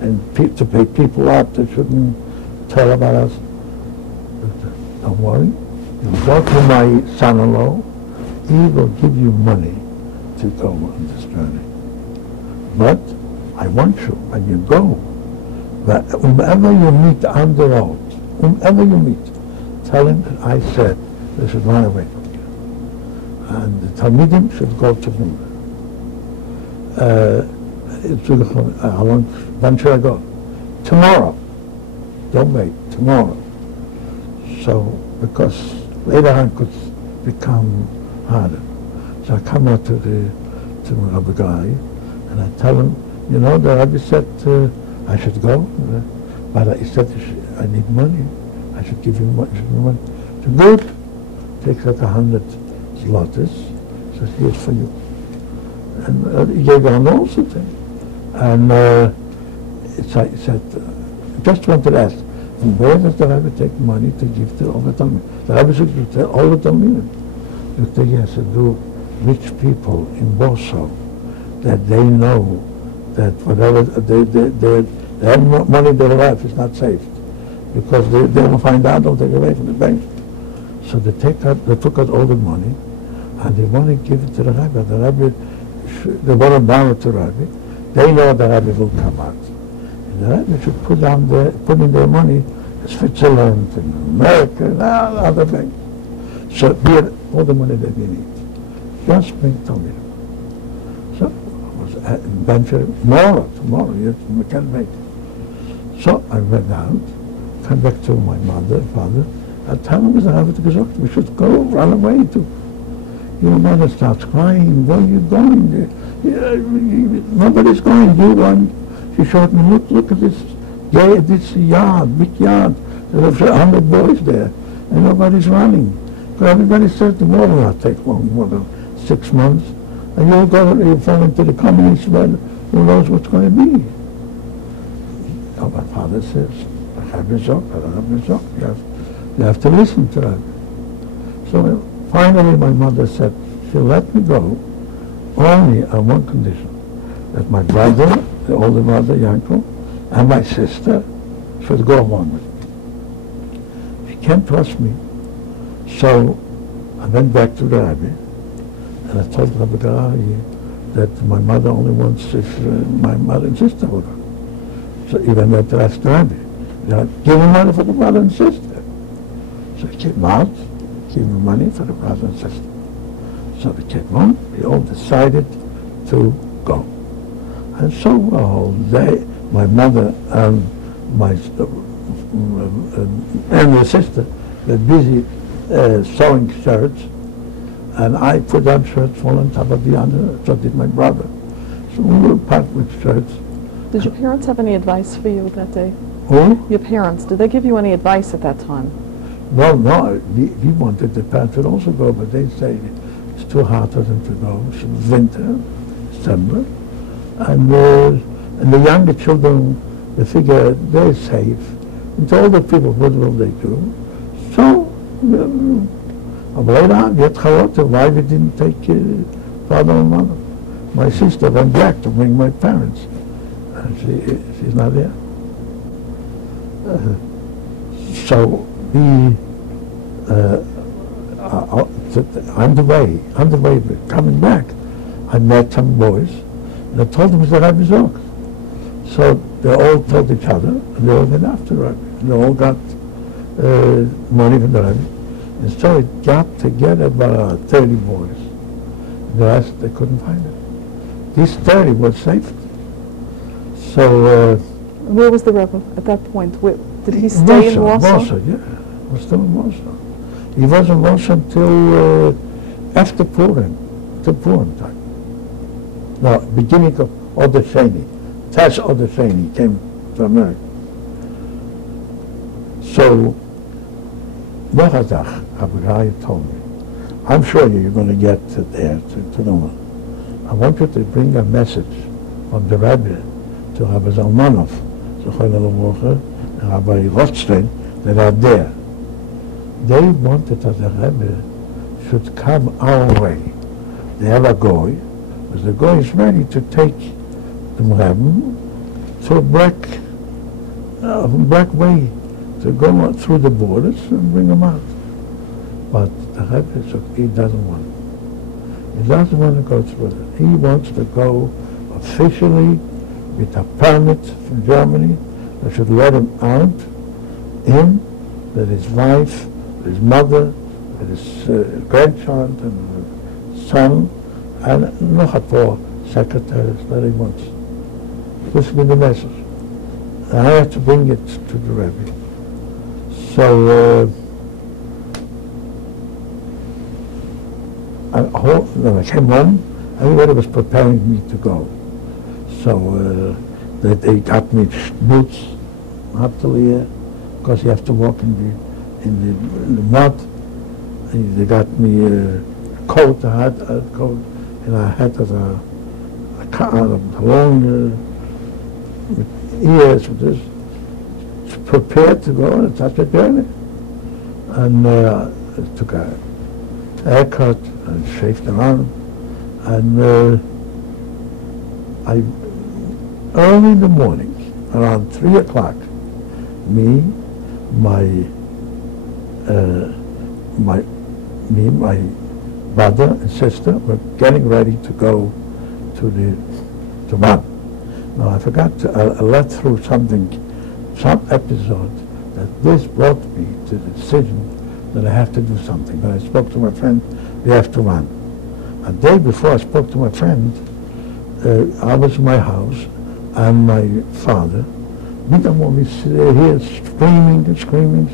and to pay people out that shouldn't tell about us. But, don't worry. You go to my son-in-law. He will give you money to go on this journey. But I want you, when you go, that whomever you meet on the road, whomever you meet, tell him that I said they should run away from you. And the Talmidim should go to him. How long, when should I go? Tomorrow. Don't wait, tomorrow. So, because later on could become harder. So I come out to the Rabbi guy, and I tell him, you know, the Rabbi said I should go, but he said I need money. I should give you money. So good. Takes out 100 zlotys. Says, here's for you. And he gave her an also thing. And he said, just wanted to ask, from where does the Rabbi take money to give to all the Talmidim? The Rabbi should tell all the Talmidim. Yes, do rich people in Warsaw that they know that whatever they have money in their life is not safe because they will find out, they'll take it away from the bank. So they took out all the money and they want to give it to the Rabbi. The Rabbi, they want to borrow it to the Rabbi. They know the Rabbi will come out. And the Rabbi should put in their money in Switzerland and America and other banks. So here, all the money that we need. Just bring Talmidim. So I was at venture tomorrow, we can't wait. So I went out, come back to my mother, father, I tell them, I have to go, we should go, run away to. Your mother starts crying, where are you going? Nobody's going, you run. She showed me, look at this yard, big yard. There's 100 boys there, and nobody's running. But everybody says the war will not take long, more than 6 months. And you'll fall into the communist bed, who knows what's going to be. Oh, my father says, You have to listen to that. So finally my mother said she'll let me go only on one condition, that my brother, the older brother, Yanko, and my sister should go along with me. She can't trust me. So I went back to the Rabbi, and I told Rabbi Garfinkel that my mother only wants if my mother and sister will go. So he went back to ask the Rabbi, give him money for the brother and sister. So he came out, gave him money for the brother and sister. So we came home, we all decided to go. And so a whole day, my mother and my sister were busy sewing shirts, and I put on shirts one on top of the other, so did my brother. So we were packed with shirts. Did your parents have any advice for you that day? Who? Your parents, did they give you any advice at that time? No, we wanted the parents would also go, but they said it's too hard for them to go. It's winter, December, and the younger children, they figure they're safe. And to older people, what will they do? So, later on, we had chayote, why we didn't take father and mother. My sister went back to bring my parents, and she's not there. So we, on the way, coming back, I met some boys, and I told them that I was ill. So they all told each other, and they all went after Rabbi. And they all got money from the Rabbi. And so it got together about 30 boys. The rest, they couldn't find it. These 30 were saved. So... where was the Rebbe at that point? Did he stay in Warsaw? Warsaw, yeah. He was still in Warsaw. He was in Warsaw until after Purim, till Purim time. No, beginning of Oder Sheni. Tash Oder Sheni came to America. So, Rabbi Avraham told me, I'm sure you're going to get there to the one. I want you to bring a message from the Rabbi to Rabbi Zalmanov, and Rabbi Rothstein, that are there. They wanted that the Rebbe should come our way. They have a goy, because the goy is ready to take the Rebbe to a black way, to go through the borders and bring them out. But the Rebbe said he doesn't want it. He doesn't want to go through it. He wants to go officially with a permit from Germany that should let him out, him, with his wife, with his mother, with his grandchild and son, and noch a four secretaries that he wants. This will be the message. And I have to bring it to the Rebbe. So when I came home, everybody was preparing me to go. So they got me boots, Hatelier, because you have to walk in the mud. And they got me a coat, I had a coat, and I had a long ears with this, prepared to go on such a journey. And I took a haircut and shaved around, and early in the morning, around 3 o'clock, me, my brother and sister were getting ready to go to Mount. Now I forgot to, I let through some episode that this brought me to the decision that I have to do something. But I spoke to my friend, we have to run. A day before I spoke to my friend, I was in my house, and my father, we don't want me here screaming and screaming,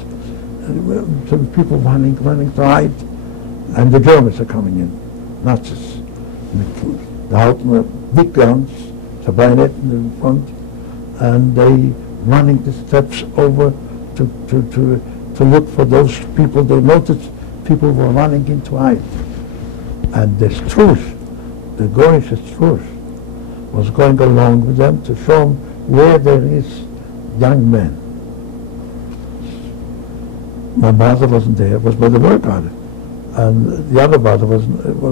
so people running to hide, and the Germans are coming in, Nazis, with big guns, the bayonet in the front, and they running the steps over to look for those people. They noticed people were running into hide, and the Strush, the Goyish Strush, was going along with them to show them where there is young men. My mother wasn't there, was by the work on it. And the other brother was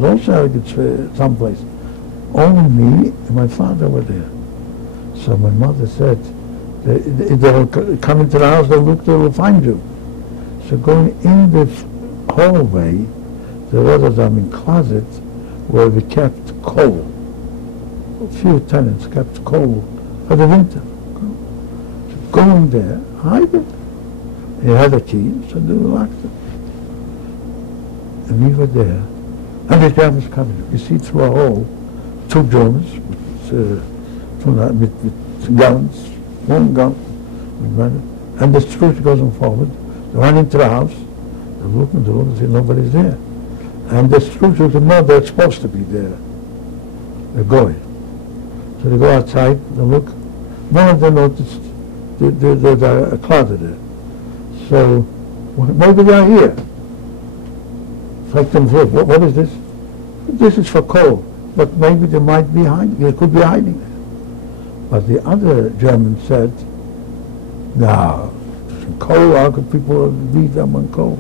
also someplace. Only me and my father were there. So my mother said, they'll come into the house, they'll look, they will find you. So going in the hallway, there was a closet where we kept coal. A few tenants kept coal for the winter. So going there, hide it. He had a key, so they locked it. And we were there. And the Germans coming. You see through a hole, two Germans with guns, one gun, and the troops goes on forward. They run into the house. They look and see nobody's there. And the troops know they're supposed to be there. They're going. So they go outside, they look. None of them noticed there's a closet there. So maybe they're here. Like them, what is this? This is for coal. But maybe they might be hiding. They could be hiding there. But the other German said, no, coal, how could people leave them on coal?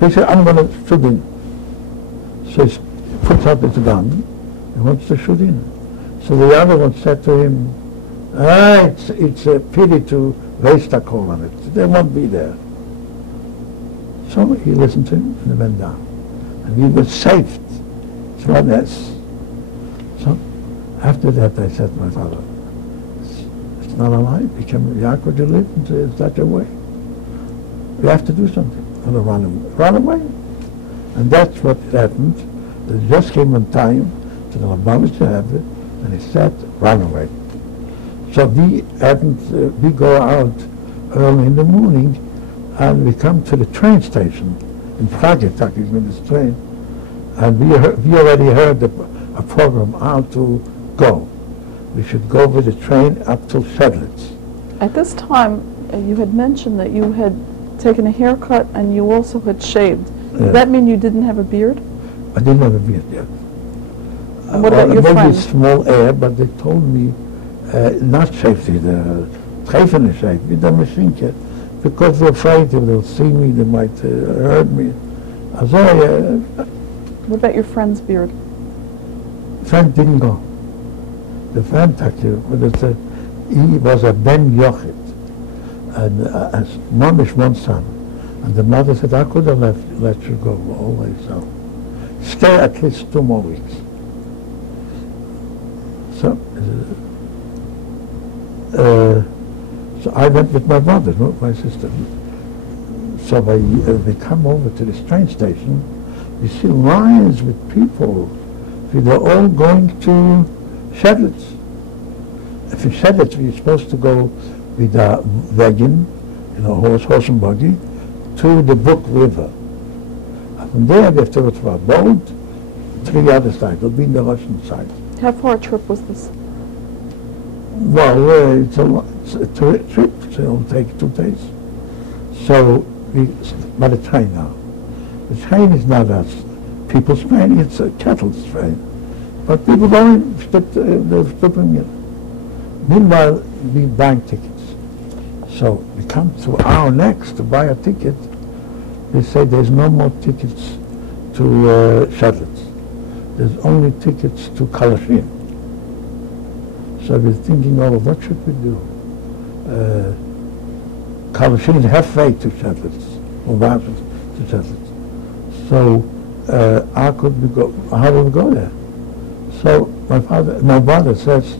So he said, I'm going to shoot in. So he puts out his gun and wants to shoot in. So the other one said to him, it's a pity to waste a coal on it. They won't be there. So he listened to him and he went down. And he was saved. So that's. So after that I said to my father, it's not a lie. How could you live in such a way? We have to do something. And run away. And that's what happened. It just came in time to the Rabbis to have it, and he said, run away. So we go out early in the morning, and we come to the train station in Prague, talking with this train, and we already heard a program how to go. We should go with the train up to Shedlitz. At this time, you had mentioned that you had taken a haircut and you also had shaved. Yeah. Does that mean you didn't have a beard? I didn't have a beard yet. And what about your maybe friends? Small hair, but they told me not shave the treffen shave with the machine because they're afraid if they'll see me, they might hurt me. What about your friend's beard? Friend didn't go. The friend actually, he was a Ben Yochid, and mom is one son. And the mother said, I could have let you go always. So stay at least 2 more weeks. So I went with my brother, not my sister. So we come over to this train station. We see lines with people. They're all going to Shedlitz. If in Shedlitz, we're supposed to go with a wagon, horse and buggy, to the Brook River. And from there, we have to go to a boat to the other side. It'll be in the Russian side. How far a trip was this? Well, it's a trip, so it'll take 2 days. So, by the train now. The train is not a people's train, it's a cattle's train. But people going, they're stopping it. Meanwhile, we buy tickets. So we come to our next to buy a ticket. They say there's no more tickets to Shedlitz. There's only tickets to Kalashim. So we're thinking, what should we do? Kalashim is halfway to Shedlitz, or to Shedlitz. So how would we go there? So my brother says,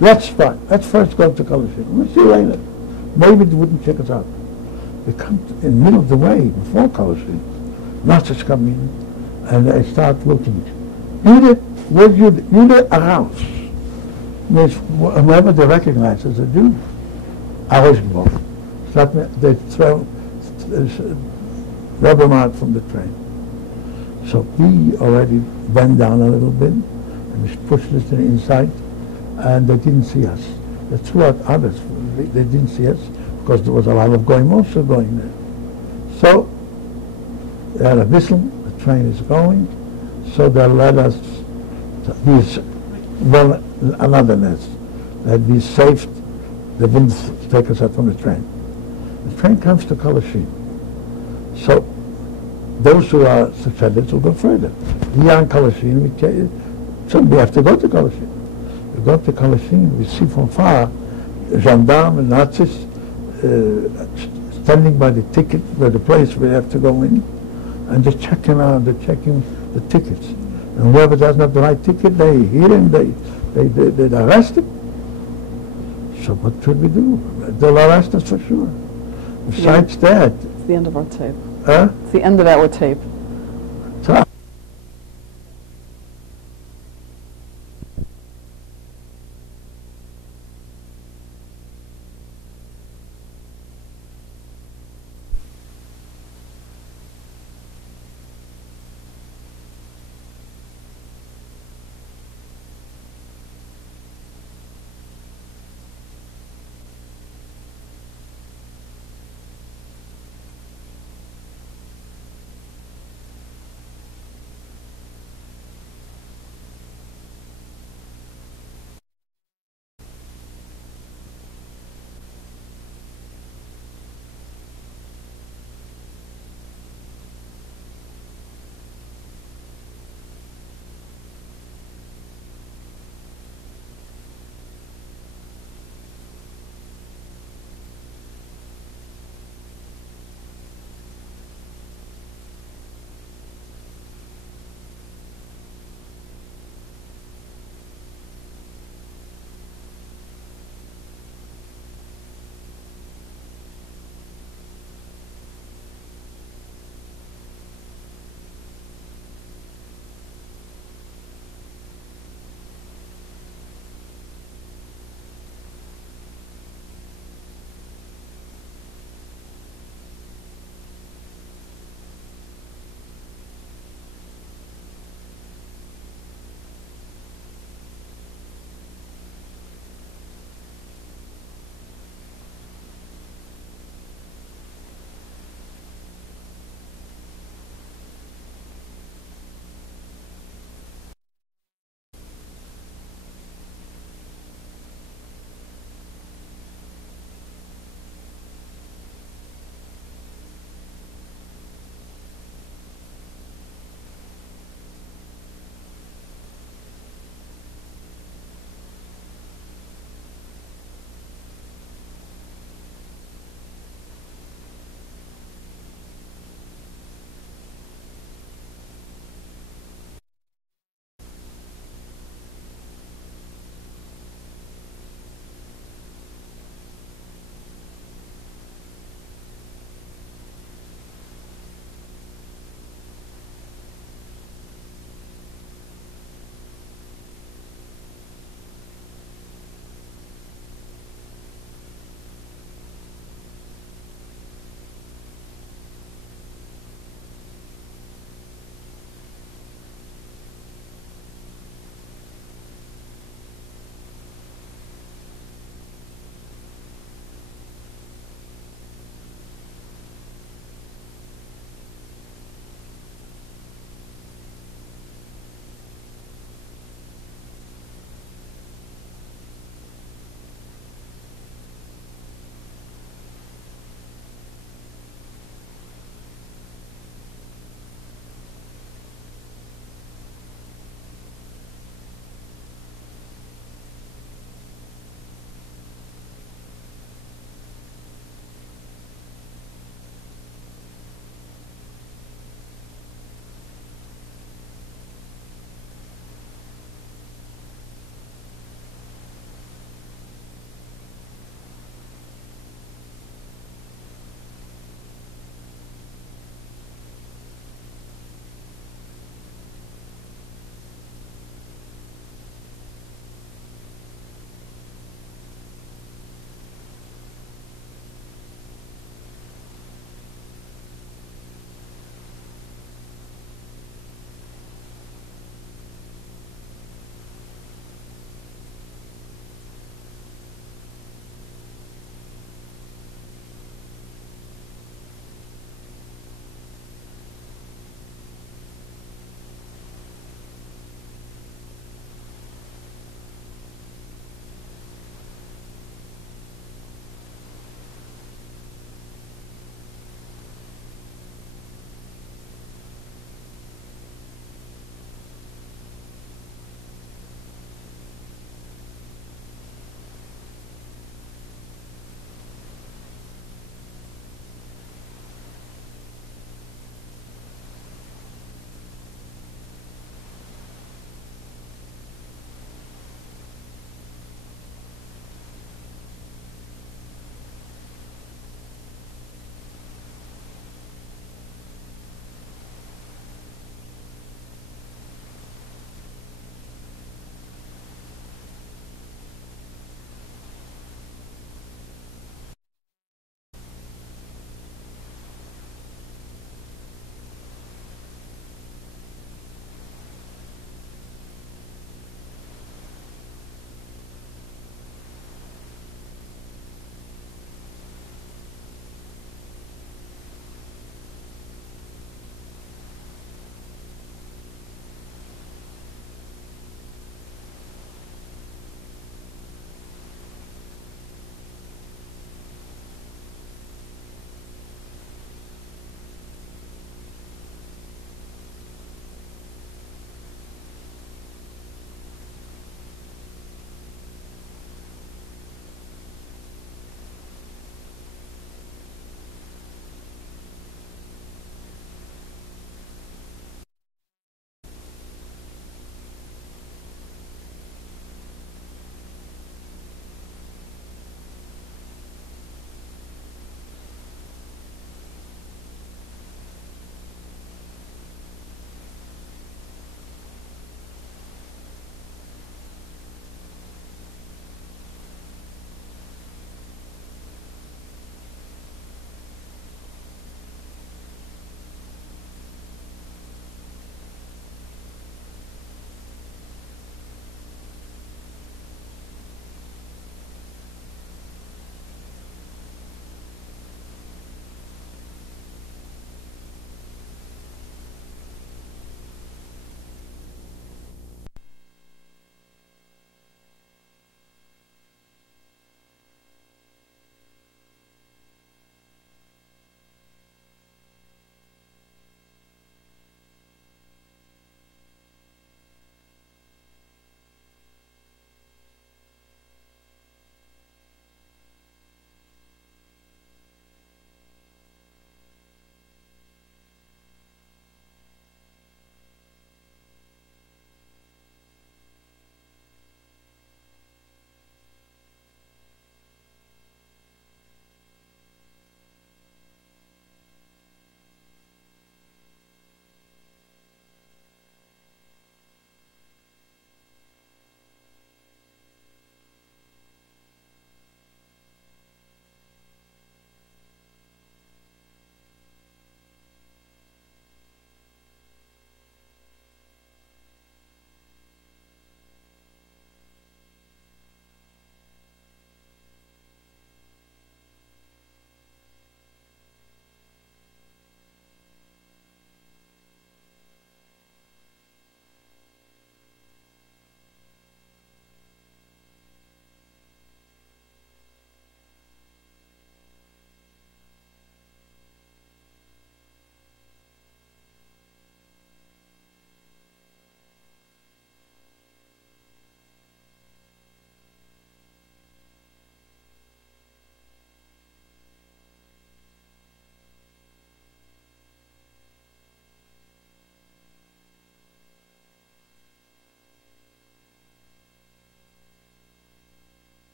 let's first go to Kalashim. We'll see later. Maybe they wouldn't check us out. We come in the middle of the way before Kalashim. Nazis come in and they start looking. You did a house. Whoever they recognize as a Jew, I was involved. They rub them out from the train. So we already bent down a little bit, and we pushed us to the inside, and they didn't see us. They threw out others. They didn't see us because there was a lot of also going there. So they had a whistle. The train is going. So they let us. Another nest that we saved. They wouldn't take us out from the train. The train comes to Kalashim. So those who are suspended will go further. Here in Colosseum, so we have to go to Colosseum. We go to Colosseum, we see from far gendarmes and Nazis standing by the ticket, by the place we have to go in, and they're checking the tickets. And whoever doesn't have the right ticket, they hear him, they arrest him. So what should we do? They'll arrest us for sure. Besides that... It's the end of our tape. Huh? It's the end of our tape.